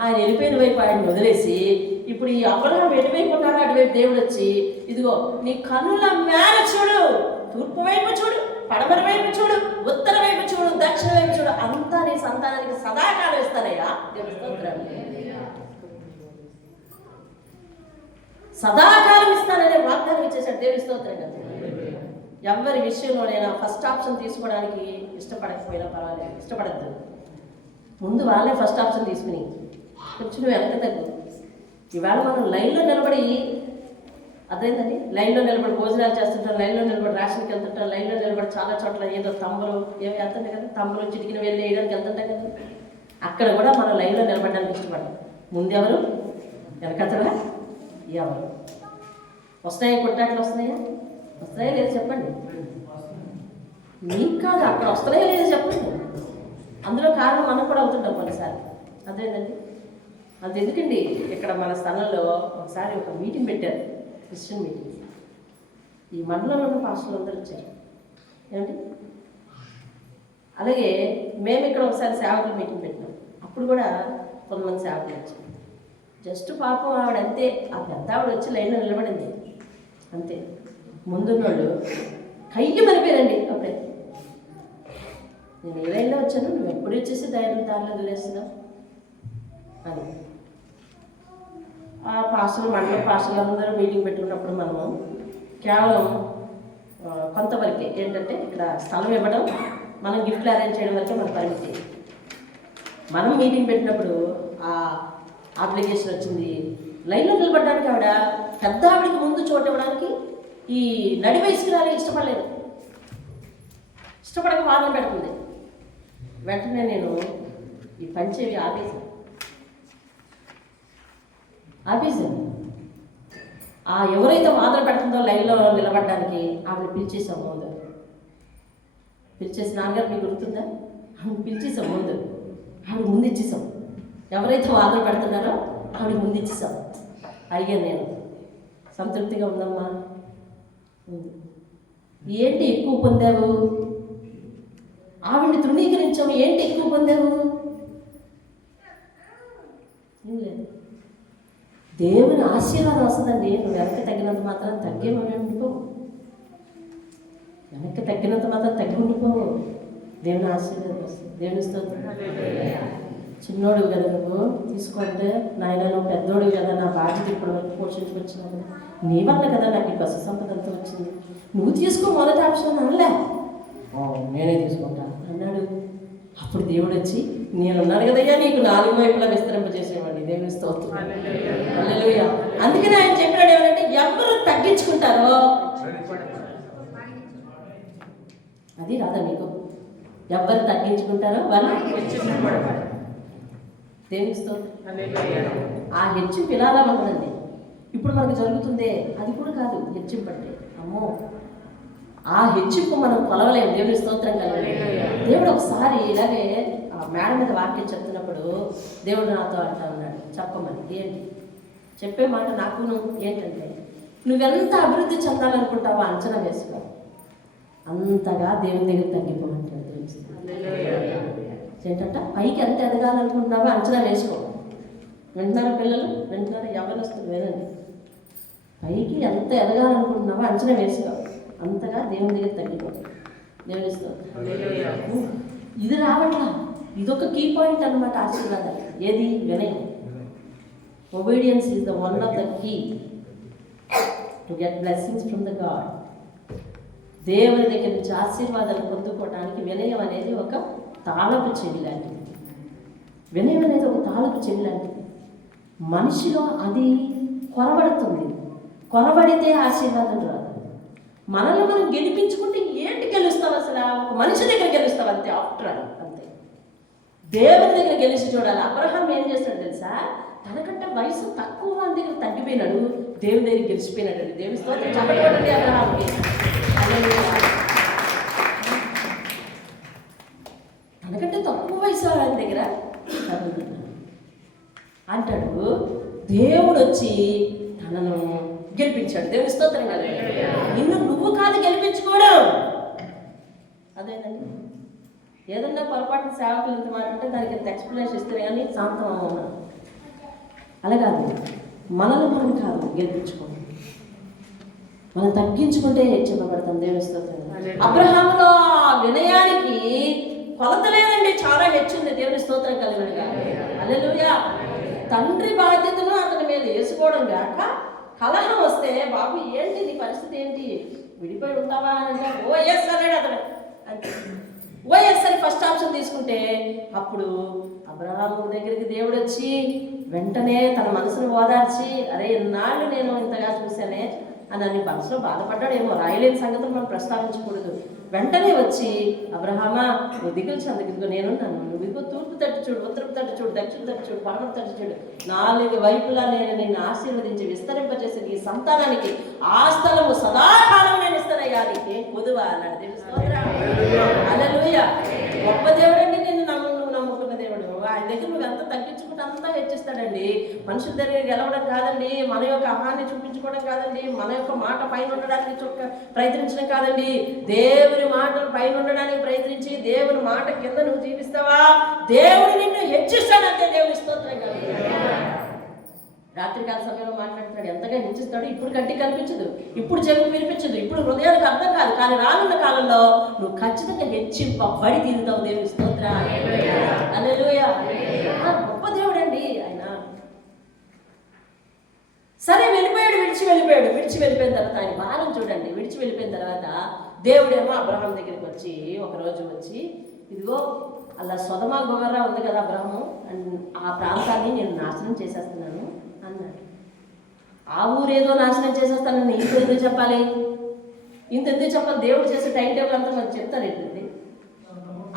ఆయన వెళ్ళిపోయిన వైపు ఆయన వదిలేసి ఇప్పుడు ఈ అబ్రహాం ఎటువైపు ఉన్నాడో అటువైపు దేవుడు వచ్చి ఇదిగో నీ కన్నుల మేర చూడు, తూర్పు వైపు చూడు, పడమర వైపు చూడు, ఉత్తర వైపు చూడు, దక్షిణ వైపు చూడు, అంతా నీ సంతానానికి సదాకాలం ఇస్తానయ్యా. దేవుడి స్తోత్రం. సదాకాలం ఇస్తాననే వాగ్దానం ఇచ్చేసాడు. దేవుడి స్తోత్రం కదా. ఎవరి విషయంలోనైనా ఫస్ట్ ఆప్షన్ తీసుకోవడానికి ఇష్టపడకపోయినా పర్వాలేదు, ఇష్టపడద్దు. ముందు వాళ్ళే ఫస్ట్ ఆప్షన్ తీసుకుని కొంచెం వెనక తగ్గు. ఈవేళ మనం లైన్లో నిలబడి, అదేంటండి, లైన్లో నిలబడి భోజనాలు చేస్తుంటాం, లైన్లో నిలబడి రేషన్కి వెళ్తుంటాం, లైన్లో నిలబడి చాలా చోట్ల ఏదో తంబలు ఏమి వెళ్తుంటాయి కదా, తంబలు చిటికిన వెళ్ళి వేయడానికి వెళ్తుంటాం కదా. అక్కడ కూడా మనం లైన్లో నిలబడడానికి ఇష్టపడతాం. ముందెవరు, వెనకతడా ఎవరు? వస్తాయా కొట్టాట్లు, వస్తున్నాయా? వస్తాయా లేదు చెప్పండి. మీకు కాదు, అక్కడ వస్తున్నాయా లేదు చెప్పండి. అందులో కారణం మనం కూడా అవుతుంటాం కొన్నిసార్లు. అదేంటండి, అది ఎందుకండి, ఇక్కడ మన స్థలంలో ఒకసారి ఒక మీటింగ్ పెట్టారు, క్రిస్టియన్ మీటింగ్. ఈ మండలంలో ఉన్న పాస్టర్లు అందరూ వచ్చారు ఏమండి. అలాగే మేము ఇక్కడ ఒకసారి సేవకుల మీటింగ్ పెట్టినాం, అప్పుడు కూడా కొంతమంది సేవకులు వచ్చారు. జస్ట్ పాపం ఆవిడ అంతే, ఆ పెద్ద ఆవిడ వచ్చి లైన్లో నిలబడింది అంతే. ముందున్నోళ్ళు కయ్యి మరిపోయారండి. అప్పుడే నేను ఏ లైన్లో వచ్చాను, నువ్వు ఎప్పుడు వచ్చేసి దారిలో దూరేస్తున్నావు అని. ఆ పాస్టర్లు, మండల పాస్టర్లు అందరూ మీటింగ్ పెట్టుకున్నప్పుడు మనము కేవలం కొంతవరకే ఏంటంటే ఇక్కడ స్థలం ఇవ్వడం, మనం గిఫ్ట్లు అరేంజ్ చేయడం వరకే మన పరిమితి. మనం మీటింగ్ పెట్టినప్పుడు ఆ అప్లికేషన్ వచ్చింది, లైన్లో నిలబడడానికి ఆవిడ పెద్ద ఆవిడకి ముందు చోటు ఇవ్వడానికి ఈ నడి వయసుకురాలి ఇష్టపడలేదు, ఇష్టపడక వాదన పెడుతుంది. వెంటనే నేను ఈ పంచేవి ఆపేసాను. ఆ ఎవరైతే వాదన పెడుతుందో లైన్లో నిలబడడానికి ఆవిడ పిలిచేసాం ముందు. పిలిచేసి, నాన్నగారు మీకు గుర్తుందా, ఆవిడ పిలిచేసాం ముందు, ఆవిడ ముందు ఇచ్చేసాం. ఎవరైతే వాదన పెడుతున్నారో ఆవిడ ముందు ఇచ్చేసాం. అడిగాను నేను, సంతృప్తిగా ఉందమ్మా, ఏంటి ఎక్కువ పొందావు, ఆవిడ్ని తృణీకరించాము, ఏంటి ఎక్కువ పొందావు, ఏం లేదు. దేవుని ఆశీర్వాదం వస్తుందండి. నువ్వు వెనక్కి తగ్గినంత మాత్రం తగ్గే ఉండిపోవు, వెనక్కి తగ్గినంత మాత్రం తగ్గి ఉండిపోవు. దేవుని ఆశీర్వాదం వస్తుంది. దేవుని స్తోత్రం. చిన్నోడు కదా నువ్వు, తీసుకుంటే నాయన నువ్వు పెద్దోడు కదా, నా బాధ్యత ఇప్పటి వరకు పోషించుకొచ్చినావు కదా, నీ వల్ల కదా నాకు ఈ పశు సంపద అంతా వచ్చింది, నువ్వు తీసుకో మొదటి ఆప్షన్ అనలే, నేనే తీసుకుంటా అన్నాడు. అప్పుడు దేవుడు వచ్చి, నేనున్నాను కదయ్యా నీకు 4 వైపులా విస్తరింపజేసేవాడిని. దేవుని స్తోత్రం. హల్లెలూయా. అందుకని ఆయన తగ్గించుకుంటారో అది రాదా మీకు? ఎవరు తగ్గించుకుంటారో వాళ్ళు దేవుని స్తోత్రం. ఆ హెచ్చింపు ఇలాగా ఉంటుందండి. ఇప్పుడు మనకు జరుగుతుందే అది కూడా కాదు హెచ్చింపు అంటే. అమ్మో, ఆ హెచ్చింపు మనం కొలవలేము. దేవుని స్తోత్రం కలగలేదు. దేవుడు ఒకసారి ఇలాగే ఆ మేడ మీద వాక్యం చెప్తున్నప్పుడు దేవుడు నాతో అంటా ఉన్నాడు, చెప్పమని. ఏంటి చెప్పే మాట నాకు ఏంటంటే, నువ్వెంత అభివృద్ధి చెందాలనుకుంటావో అంచనా వేసుకో, అంతగా దేవుని దగ్గర తగ్గిపోమంటాడు. ఏంటంట, పైకి ఎంత ఎదగాలనుకుంటున్నావో అంచనా వేసుకో. వింటున్నారా పిల్లలు? వింటున్నారా? ఎవరు వస్తుంది వినండి. పైకి ఎంత ఎదగాలనుకుంటున్నావో అంచనా వేసుకో, అంతగా దేవుని దగ్గర తగ్గిపో. దేవుని స్తోత్రం. ఇది రావట్లా. ఇదొక కీ పాయింట్ అన్నమాట ఆశీర్వాదాలు. ఏది? వినయం. Obedience is the one of the key to get blessings from the God. దేవుని దగ్గర నుంచి ఆశీర్వాదాలు పొందుకోవడానికి వినయం అనేది ఒక తాళపు చెవి లాంటిది. వినయం అనేది ఒక తాళపు చెవి లాంటిది. మనిషిలో అది కొరబడుతుంది. కొరబడితే ఆశీర్వాదం రాదు. మనల్ని మనం గెలిపించుకుంటే ఏంటి గెలుస్తావు? అసలు ఒక మనిషి దగ్గర గెలుస్తావు అంతే. ఆఫ్టర్ ఆల్ అంతే. దేవుని దగ్గర గెలిచి చూడాలి. అబ్రహాం ఏం చేస్తాడు తెలుసా? తనకంటే వయసు తక్కువ వాళ్ళ దగ్గర తగ్గిపోయినాడు, దేవుని దగ్గర గెలిచిపోయినాడు. దేవుని స్తోత్రం. చెప్పబడండి అబ్రహాంకి. తనకంటే తక్కువ వయసు వాళ్ళ దగ్గర అంటాడు. దేవుడు వచ్చి తనను గెలిపించాడు. దేవుని స్తోత్రం కాదు. నిన్ను నువ్వు కాదు గెలిపించుకోవడం. అదేనండి. ఏదన్నా పొరపాటున సేవకులు ఇంత మాట అంటే దానికి ఎంత ఎక్స్ప్లెనేషన్ ఇస్తే కానీ శాంతం అవ్వడం. అలా కాదు. మనల్ని మనం కాదు గెలిపించుకోవడం, మనం తగ్గించుకుంటే చెప్పబడతాం. దేవుని స్తోత్రం. అబ్రహాములో వినయానికి కొలత లేదండి, చాలా హెచ్చింది. దేవుని స్తోత్రం కలిగినగా. హల్లెలూయా. తండ్రి బాధ్యతను అతని మీద వేసుకోవడం కాక కలహం వస్తే, బాబు ఏంటి నీ పరిస్థితి ఏంటి, విడిపోయి ఉంటావా అని అంటే ఓఎస్ అన్నాడు అతడు. అంటే ఓఎస్ అని ఫస్ట్ ఆప్షన్ తీసుకుంటే, అప్పుడు అబ్రహాము దగ్గరికి దేవుడు వచ్చి వెంటనే తన మనసును ఓదార్చి, అరే ఇన్నాళ్ళు నేను ఇంతగా చూశానే అని అని మనసులో బాధపడ్డాడేమో. రాయలేని సంగతులు మనం ప్రస్తావించకూడదు. వెంటనే వచ్చి, అబ్రహామా నువ్వు దిగులు చెందకు, నేను నన్ను నువ్వు ఇదిగో తూర్పు తట్టు చూడు, ఉత్తరపు తట్టు చూడు, దక్షిణ తట్టు చూడు, పడమర తట్టు చూడు, 4 వైపులా నేను నిన్ను ఆశీర్వదించి విస్తరింపజేసి నీ సంతానానికి ఆ స్థలము సదాకాలం నేను ఇస్తానయ్యా, నీకే కొదువా అన్నాడు. హల్లెలూయా. గొప్ప దేవుడండి. నువ్వు నమ్ముకున్న దేవుడు. ఆయన దగ్గర నువ్వు ఎంత తగ్గించుకుంటే అంతా హెచ్చిస్తాడండి. మనుషుల దగ్గర గెలవడం కాదండి, మన యొక్క అహాన్ని చూపించుకోవడం కాదండి, మన యొక్క మాట పైన ఉండడానికి ప్రయత్నించడం కాదండి. దేవుని మాటలు పైన ఉండడానికి ప్రయత్నించి దేవుని మాట కింద నువ్వు జీవిస్తావా, దేవుడు నిన్ను హెచ్చిస్తాడంతే. దేవుని స్తోత్రం కాదు. రాత్రికాల సమయంలో మాట్లాడుతున్నాడు, ఎంతగా హెచ్చిస్తాడు. ఇప్పుడు కంటికి కనిపించదు, ఇప్పుడు చెవికి వినిపించదు, ఇప్పుడు హృదయానికి అర్థం కాదు, కానీ రానున్న కాలంలో నువ్వు ఖచ్చితంగా హెచ్చింపబడి తీరుతావు. దేవుని స్తోత్రం. హల్లెలూయా. గొప్ప దేవుడు అండి ఆయన. సరే వెళ్ళిపోయాడు, విడిచి వెళ్ళిపోయిన తర్వాత ఆయన భారం చూడండి. విడిచి వెళ్ళిపోయిన తర్వాత దేవుడేమో అబ్రహాం దగ్గరికి వచ్చి ఒకరోజు వచ్చి, ఇదిగో అలా సొదమ గొమొర్రా ఉంది కదా అబ్రహాము, ఆ ప్రాంతాన్ని నేను నాశనం చేసేస్తున్నాను అన్నాడు. ఆ ఊరేదో నాశనం చేసేస్తానని ఇంత ఎందుకు చెప్పాలి? దేవుడు చేసే టైం టేబుల్ అంతా మనకు చెప్తారు ఏంటండి?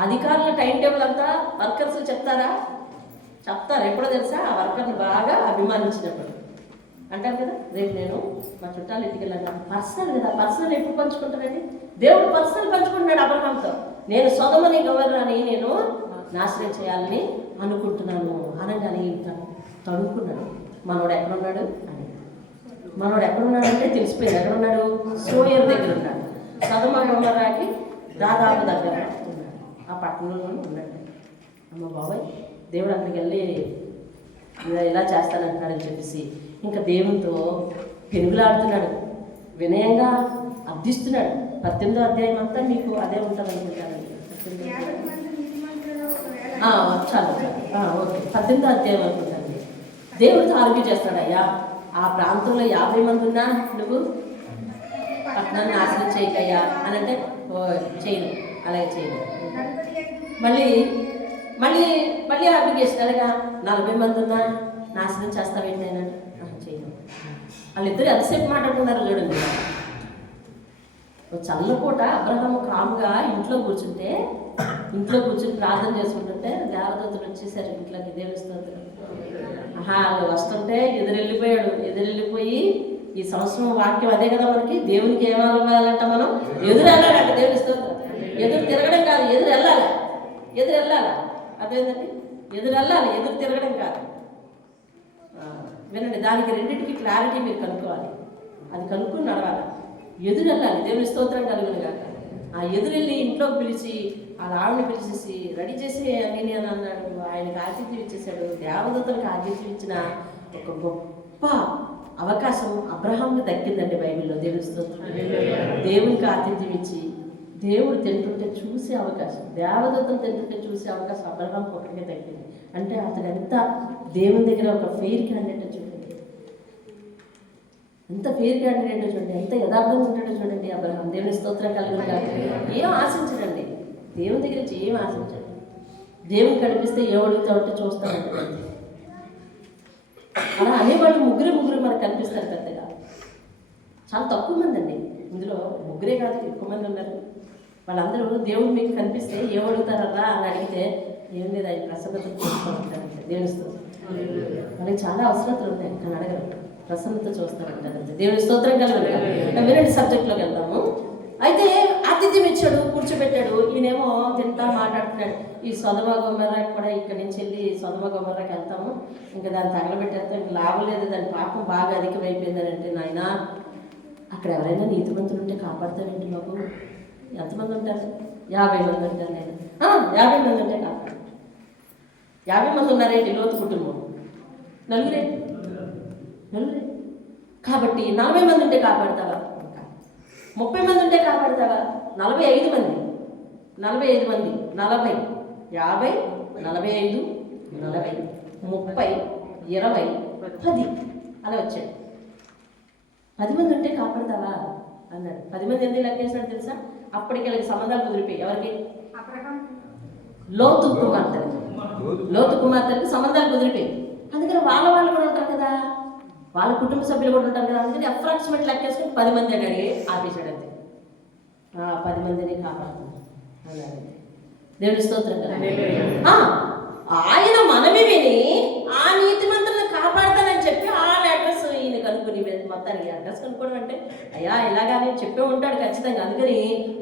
అధికారుల టైం టేబుల్ అంతా వర్కర్స్ చెప్తారా? చెప్తారు. ఎప్పుడో తెలుసా? ఆ వర్కర్ని బాగా అభిమానించినప్పుడు అంటారు కదా, రేపు నేను మా చుట్టాలు ఇంటికి వెళ్ళాను. పర్సనల్ కదా, పర్సనల్ ఎప్పుడు పంచుకుంటారండి? దేవుడు పర్సనల్ పంచుకుంటున్నాడు అబ్రహాంతో. నేను సొదొమని గొమొర్రాని నేను నాశనం చేయాలని అనుకుంటున్నాను అనగానే తడుకున్నాడు. మనోడు ఎక్కడున్నాడు అని. మనోడు ఎక్కడున్నాడంటే తెలిసిపోయింది. ఎక్కడున్నాడు? సోయర్ దగ్గర ఉన్నాడు. సొదొమ గొమొర్రాకి దాదాపు దగ్గర ఉన్నాడు. ఆ పట్టణంలో ఉన్నాడు. అమ్మ బాబాయ్, దేవుడు అక్కడికి వెళ్ళి ఇలా చేస్తానంటున్నాడని చెప్పేసి ఇంకా దేవునితో పెనుగులాడుతున్నాడు, వినయంగా అర్థిస్తున్నాడు. 18వ అధ్యాయం అంతా మీకు అదే ఉంటుంది అనుకుంటానండి. చాలు ఓకే, 18వ అధ్యాయం అనుకుంటానండి. దేవుడితో ఆర్గ్యూ చేస్తాడు. అయ్యా, ఆ ప్రాంతంలో 50 మంది ఉన్నా నువ్వు పట్టణాన్ని నాశనం చేయకయ్యా అని అంటే, చేయను, అలాగే చేయను. మళ్ళీ మళ్ళీ అప్లికేషన్ అలాగా 40 మంది ఉన్నా నాశనం చేస్తావేంటి అని అంటే, చేయను. వాళ్ళిద్దరు ఎంతసేపు మాట్లాడుకున్నారు చూడండి. చల్లపూట అబ్రహాము కాముగా ఇంట్లో కూర్చుని ప్రార్థన చేసుకుంటుంటే దేవదూతలు వచ్చేసారు ఇంట్లోకి. దేవుని స్తోత్రం. వాళ్ళు వస్తుంటే ఎదురెళ్ళిపోయి ఈ సంవత్సరం వాక్యం అదే కదా మనకి, దేవునికి ఏమవ్వాలంట, మనం ఎదురు వెళ్ళాలంట. దేవుని స్తోత్రం. ఎదురు తిరగడం కాదు, ఎదురు వెళ్ళాలి. అదేంటండి, ఎదురు తిరగడం కాదు. వినండి, దానికి రెండింటికి క్లారిటీ మీరు కనుక్కోవాలి. అది కనుక్కుని నడవాలి. ఎదురు వెళ్ళాలి. దేవుని స్తోత్రం కలుగును గాక. ఆ ఎదురెళ్ళి ఇంట్లోకి పిలిచి వాళ్ళ ఆవిడని పిలిచేసి రెడీ చేసి అని అన్నాడు. ఆయనకి ఆతిథ్యం ఇచ్చేసాడు. దేవదూతలకు ఆతిథ్యం ఇచ్చిన ఒక గొప్ప అవకాశం అబ్రహాంకి దక్కిందండి బైబిల్లో. దేవుని స్తోత్రం. దేవునికి ఆతిథ్యం ఇచ్చి దేవుడు తింటుంటే చూసే అవకాశం, దేవదూతలు తింటుంటే చూసే అవకాశం అబ్రహాంకి ఒకటికే దక్కింది. అంటే అతను ఎంత దేవుని దగ్గర ఒక ఫెయిర్ క్యాండిడేట్ చూడండి, ఎంత ఫెయిర్ క్యాండిడేట్ చూడండి, ఎంత యథార్థంగా ఉంటాడో చూడండి అబ్రహాం. దేవుని స్తోత్రం కలుగును గాక. ఏం ఆశించడండి, దేవుని దగ్గర నుంచి ఏం ఆశించండి. దేవుని కనిపిస్తే ఏం అడుగుతా ఉంటే చూస్తానంటే అలా అనేవాళ్ళు ముగ్గురు మనకు కనిపిస్తారు పెద్దగా. చాలా తక్కువ మంది అండి ఇందులో, ముగ్గురే కాదు ఎక్కువ మంది ఉన్నారు. వాళ్ళందరూ దేవుడు మీకు కనిపిస్తే ఏం అడుగుతారరా అని అడిగితే ఏం లేదు, ఆయన ప్రసన్నత చూస్తూ ఉంటారు. దేవుని స్తోత్రం. వాళ్ళకి చాలా అవసరతలు ఉంటాయి కానీ అడగరు, ప్రసన్నత చూస్తారంటారు. దేవుని స్తోత్రం కలుగును. వినండి, సబ్జెక్ట్లోకి వెళ్దాము. అయితే ఆతిథ్యం ఇచ్చాడు, కూర్చోబెట్టాడు. ఈయనేమో తింటా మాట్లాడుతున్నాడు. ఈ సొదమ గొమొర్రాకి కూడా ఇక్కడి నుంచి వెళ్ళి సొదమ గొమొర్రాకి వెళ్తాము, ఇంకా దాన్ని తగలబెట్టేస్తాం, ఇంకా లాభం లేదు, దాని పాపం బాగా అధికమైపోయిందని అంటే, నాయన అక్కడ ఎవరైనా నీతిమంతులు ఉంటే కాపాడుతారండి మాకు. ఎంతమంది ఉంటారు? 50 మంది ఉంటారు. నేను 50 మంది ఉంటే కాపాడు. 50 మంది ఉన్నారేంటి లోతు కుటుంబం? నలుగురే. కాబట్టి 40 మంది ఉంటే కాపాడుతావా? 30 మంది ఉంటే కాపాడుతావా? 45 మంది, 40, 50, 45, 45, 40, 30, 20, 10 అలా వచ్చాడు. 10 మంది ఉంటే కాపాడుతావా అన్నాడు. 10 మంది ఎందుకు లెక్కేసినాడు తెలుసా? అప్పటికి వాళ్ళకి సంబంధాలు కుదిరిపోయి. ఎవరికి? లోతు కుమార్తెలకు సంబంధాలు కుదిరిపోయి. అందుకని వాళ్ళు కూడా ఉంటారు కదా, వాళ్ళ కుటుంబ సభ్యులు కూడా ఉంటారు కదా. అందుకని అప్రాక్సిమేట్ లెక్కేసుకుని 10 మంది అడిగి ఆపేశాడు. అంతే, 10 మందిని కాపాడుతున్నారు అన్నాడు. దేవుని స్తోత్రం కదా. ఆయన మనవి విని ఆ నీతిమంతులను కాపాడతానని చెప్పి ఆ అడ్రస్ ఈయన కనుక్కుని, మొత్తానికి అడ్రస్ కనుక్కోవడం అంటే అయ్యా ఇలాగానే చెప్పే ఉంటాడు ఖచ్చితంగా. అందుకని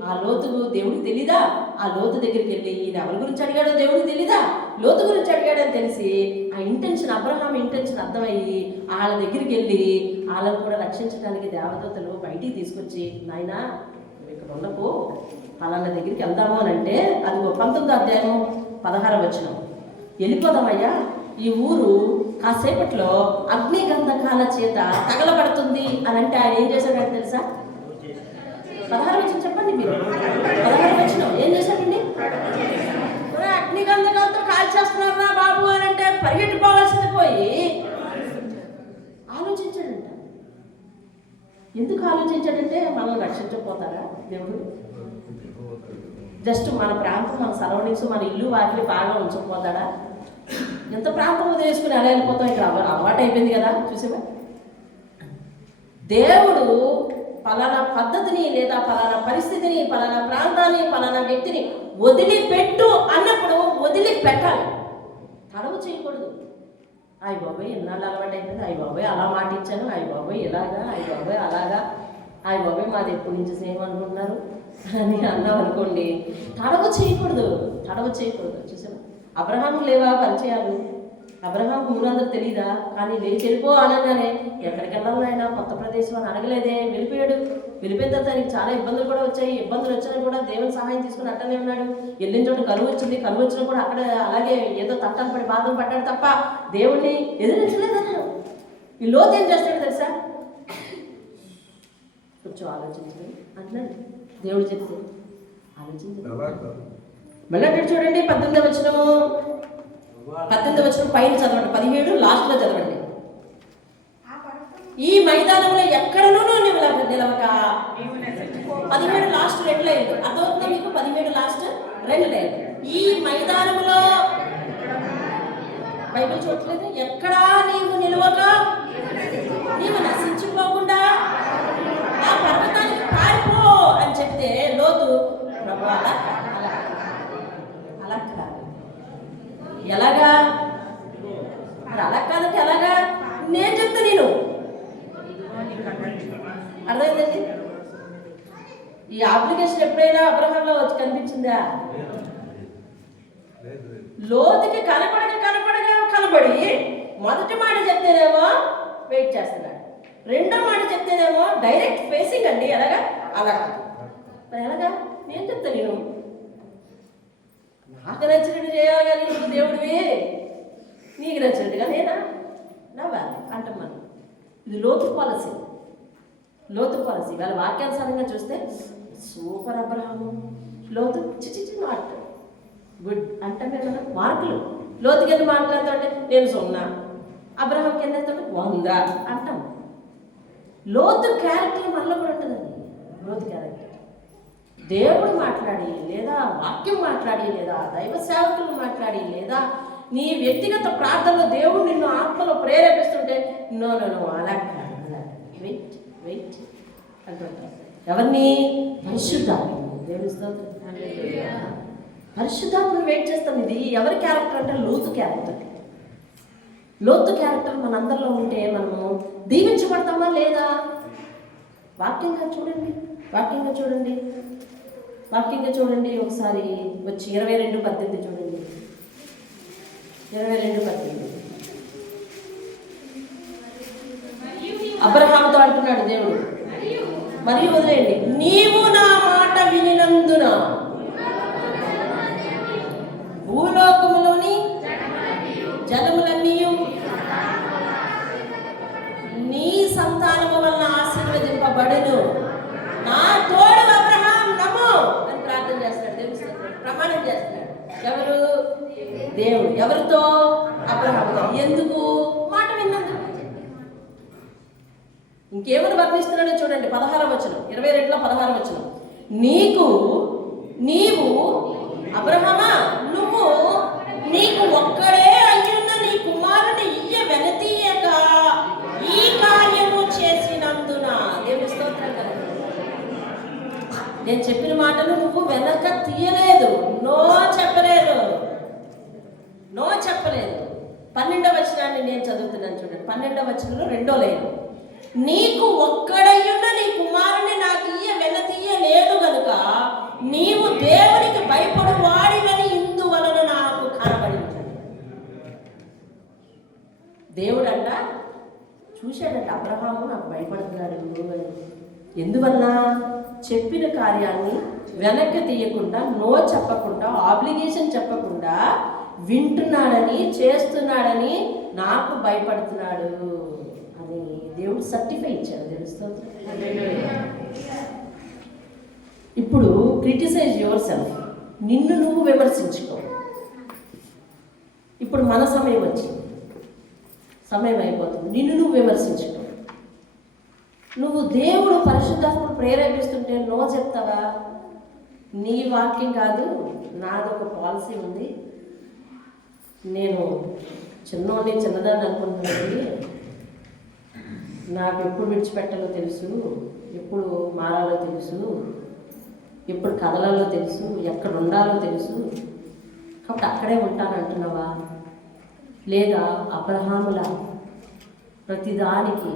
ఆ లోతు దేవుడికి తెలీదా? ఆ లోతు దగ్గరికి వెళ్ళి ఈయన ఎవరి గురించి అడిగాడో దేవుడికి తెలీదా? లోతు గురించి అడిగాడని తెలిసి ఆ ఇంటెన్షన్, అబ్రహాం ఇంటెన్షన్ అర్థమయ్యి వాళ్ళ దగ్గరికి వెళ్ళి వాళ్ళని కూడా రక్షించడానికి దేవదూతలు బయటికి తీసుకొచ్చి, నాయనా ఇక్కడ ఉన్నపో అలాన్న దగ్గరికి వెళ్దాము అని అంటే, అది 19వ అధ్యాయం 16వ వచనం. వెళ్ళిపోదామయ్యా, ఈ ఊరు కాసేపట్లో అగ్ని గంధకాల చేత తగలబడుతుంది అని అంటే ఆయన ఏం చేశాడంటే తెలుసా? 16వ వచనం చెప్పండి మీరు. 16వ వచనం ఏం చేశాడండి? అగ్ని గంధకాలతో కాల్చేస్తున్నారా బాబు అని అంటే పరిగెట్టిపోవాల్సింది పోయి ఆలోచించాడంట. ఎందుకు ఆలోచించాడంటే, మనం రక్షించకపోతారా దేవుడు? జస్ట్ మన ప్రాంతం, మన సరౌండింగ్స్, మన ఇల్లు వాటిని బాగా ఉంచకపోతాడా? ఎంత ప్రాంతం వదిలేసుకుని అలా వెళ్ళిపోతాం. ఇక్కడ అలవాటు అయిపోయింది కదా. చూసేవా, దేవుడు పలానా పద్ధతిని లేదా పలానా పరిస్థితిని, పలానా ప్రాంతాన్ని, పలానా వ్యక్తిని వదిలిపెట్టు అన్నప్పుడు వదిలిపెట్టాలి, తడవు చేయకూడదు. అయ్య బాబోయ్ ఎన్నాళ్ళు అలవాటు అయిపోయింది, అయ్య బాబోయ్ అలా మాట ఇచ్చాను, అయ్య బాబోయ్ ఇలాగా, అయ్య బాబోయ్ అలాగా, అయ్య బాబోయ్ మాది ఎప్పటి నుంచి సేమ్ అనుకుంటున్నారు అని అన్నాం అనుకోండి, తడవు చేయకూడదు. చూసావా, అబ్రహాము లేవా పరిచయాలు? అబ్రహాంకు 300 తెలీదా? కానీ లేచి వెళ్ళిపో అనగానే ఎక్కడికి వెళ్ళాలి ఆయన, కొత్త ప్రదేశం అని అడగలేదే, వెళ్ళిపోయాడు. వెళ్ళిపోయిన తర్వాత ఆయనకి చాలా ఇబ్బందులు కూడా వచ్చాయి. ఇబ్బందులు వచ్చినా కూడా దేవుని సహాయం తీసుకుని అట్టనే ఉన్నాడు. వెళ్ళిన చోట కరువు వచ్చింది, కరువు వచ్చినా కూడా అక్కడ అలాగే ఏదో తట్టాలు పడి బాధలు పడ్డాడు తప్ప దేవుణ్ణి ఎదిరించలేదన్నాడు. ఈ లోతు ఏం చేస్తాడు తెలుసా? కొంచెం ఆలోచించండి అంటున్నాడు దేవుడు చెప్తే. ఆలోచించండి. మళ్ళీ అంటే చూడండి 18వ వచనం పైన చదవండి, 17 లాస్ట్లో చదవండి. ఈ మైదానంలో ఎక్కడనూ నిలవక 17 లాస్ట్ 2 లైన్లు అర్థమవుతుందా మీకు? 17 లాస్ట్ 2 లైన్లు. ఈ మైదానంలో బైబిల్ చూడట్లేదు, ఎక్కడా నీవు నిలవక నీవు నశించు అర్థమైందండి? ఈ అప్లికేషన్ ఎప్పుడైనా అబ్రహాంలో వచ్చి కనిపించిందా? లోతుకి కనబడి మొదటి మాట చెప్తేనేమో వెయిట్ చేస్తున్నాడు, రెండో మాట చెప్తేనేమో డైరెక్ట్ ఫేసింగ్ అండి. అలాగా మరి ఎలాగా? నేను చెప్తా, నేను నాకు నచ్చినట్టు చేయాలి కానీ నువ్వు దేవుడివి, నీకు నచ్చినట్టుగా నేనా నవ్వాలి అంటాం మనం. ఇది లోతు పాలసీ. వాళ్ళ వాక్యానుసారంగా చూస్తే సూపర్ అబ్రహాము, లోతు చిచి నాట్ గుడ్ అంటాం కదా. మార్కులు లోతుకి ఎన్ని మార్కులు ఎంత అంటే నేను 0, అబ్రహాంకి ఎన్ని ఎంత 100 అంటాం. లోతు క్యారెక్టర్ మనలో కూడా ఉంటుందండి. లోతు క్యారెక్టర్ దేవుడు మాట్లాడి, లేదా వాక్యం మాట్లాడి, లేదా దైవ సేవకులు మాట్లాడి, లేదా నీ వ్యక్తిగత ప్రార్థనలో దేవుడు నిన్ను ఆత్మలో ప్రేరేపిస్తుంటే నో అలా వెయిట్ అంటుంటారు. ఎవరిని? పరిశుద్ధాత్మను. దేవుని స్తోత్రం. పరిశుద్ధాత్మను వెయిట్ చేస్తాం. ఇది ఎవరి క్యారెక్టర్ అంటే లోతు క్యారెక్టర్ మనందరిలో ఉంటే మనము దీవించబడతామా లేదా? వాక్యంగా చూడండి ఒకసారి వచ్చి 22:18 చూడండి. 22:18 అబ్రహాముతో అంటున్నాడు దేవుడు, మరియు వదిలేయండి, నీవు నా మాట వినినందున భూలోకములోని జనములన్నీ నీ సంతానము వలన ఆశీర్వదింపబడును. నా తోడు అబ్రహాం నమ్ము అని ప్రార్థన చేస్తాడు. దేవుడు ప్రమాణం చేస్తున్నాడు. ఎవరు? దేవుడు. ఎవరితో? అబ్రహాముతో. ఎందుకు? మాట విన్నందుకు. ఇంకేమని వర్ణిస్తున్నాడో చూడండి. 16వ వచనం, 22:16వ వచనం. నీవు అబ్రహామా, నువ్వు నీకు ఒక్కడే అయ్యున్న నీ కుమారుని ఇయ్య వెనతీయక ఈ కార్యము చేసినందున. దేవుని స్తోత్రం కదా. నేను చెప్పిన మాటలు నువ్వు వెనక తీయలేదు, నో చెప్పలేదు. 12వ వచనాన్ని నేను చదువుతున్నాను చూడండి. 12వ వచనంలో 2వ లైను, నీకు ఒక్కడయ్యున్న నీ కుమారుని నాకు ఇయ్య వెనతీయలేదు గనుక నీవు దేవునికి భయపడు వాడివని ఇందువలన నాకు కనబడింది. దేవుడంట చూశాడంట, అబ్రహాము నాకు భయపడుతున్నాడు ఎందువల్ల? చెప్పిన కార్యాన్ని వెనక్కి తీయకుండా, నో చెప్పకుండా, ఆబ్లిగేషన్ చెప్పకుండా వింటున్నాడని, చేస్తున్నాడని నాకు భయపడుతున్నాడు అని దేవుడు సర్టిఫై ఇచ్చాడు. తెలుస్తుంది. ఇప్పుడు క్రిటిసైజ్ యువర్ సెల్ఫ్. నిన్ను నువ్వు విమర్శించుకో. ఇప్పుడు మన సమయం వచ్చింది, సమయం అయిపోతుంది. నిన్ను నువ్వు విమర్శించుకో. నువ్వు దేవుడు పరిశుద్ధాత్మను ప్రేరేపిస్తుంటే నో చెప్తావా? నీ వాక్యం కాదు, నాదొక పాలసీ ఉంది, నేను చిన్నదాన్ని అనుకుంటున్నాను, నాకు ఎప్పుడు విడిచిపెట్టాలో తెలుసు, ఎప్పుడు మారాలో తెలుసు, ఎప్పుడు కదలాలో తెలుసు, ఎక్కడ ఉండాలో తెలుసు, కాబట్టి అక్కడే ఉంటాను అంటున్నావా? లేదా అబ్రహాముల ప్రతిదానికి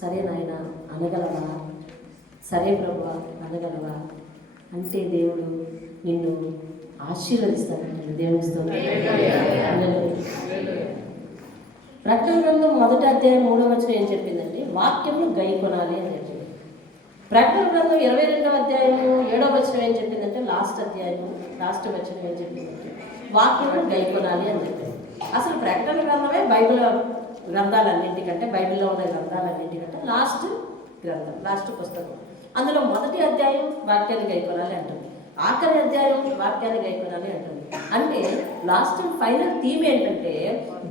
సరే నాయన అనగలవా? సరే ప్రభువా అనగలవా? అంటే దేవుడు నిన్ను ఆశీర్వదిస్తాడంటే దేవుని స్తోత్రం. ప్రకటన గ్రంథం 1వ అధ్యాయం 3వ వచనం ఏం చెప్పిందంటే వాక్యమును గైకొనాలి అని చెప్పింది. ప్రకటన గ్రంథం 22వ అధ్యాయము 7వ వచనం ఏం చెప్పిందంటే లాస్ట్ వచనం ఏం చెప్పిందంటే వాక్యమును గైకొనాలి అని చెప్పింది. అసలు ప్రకటన గ్రంథమే బైబిల్ గ్రంథాలన్నింటికంటే, బైబిల్లో ఉన్న గ్రంథాలన్నింటికంటే లాస్ట్ పుస్తకం. అందులో 1వ అధ్యాయం వాక్యాన్ని గైకొనాలి అంటుంది, ఆఖరి అధ్యాయం వాక్యాన్ని గైకొనాలి అంటుంది. అంటే లాస్ట్ అండ్ ఫైనల్ థీమ్ ఏంటంటే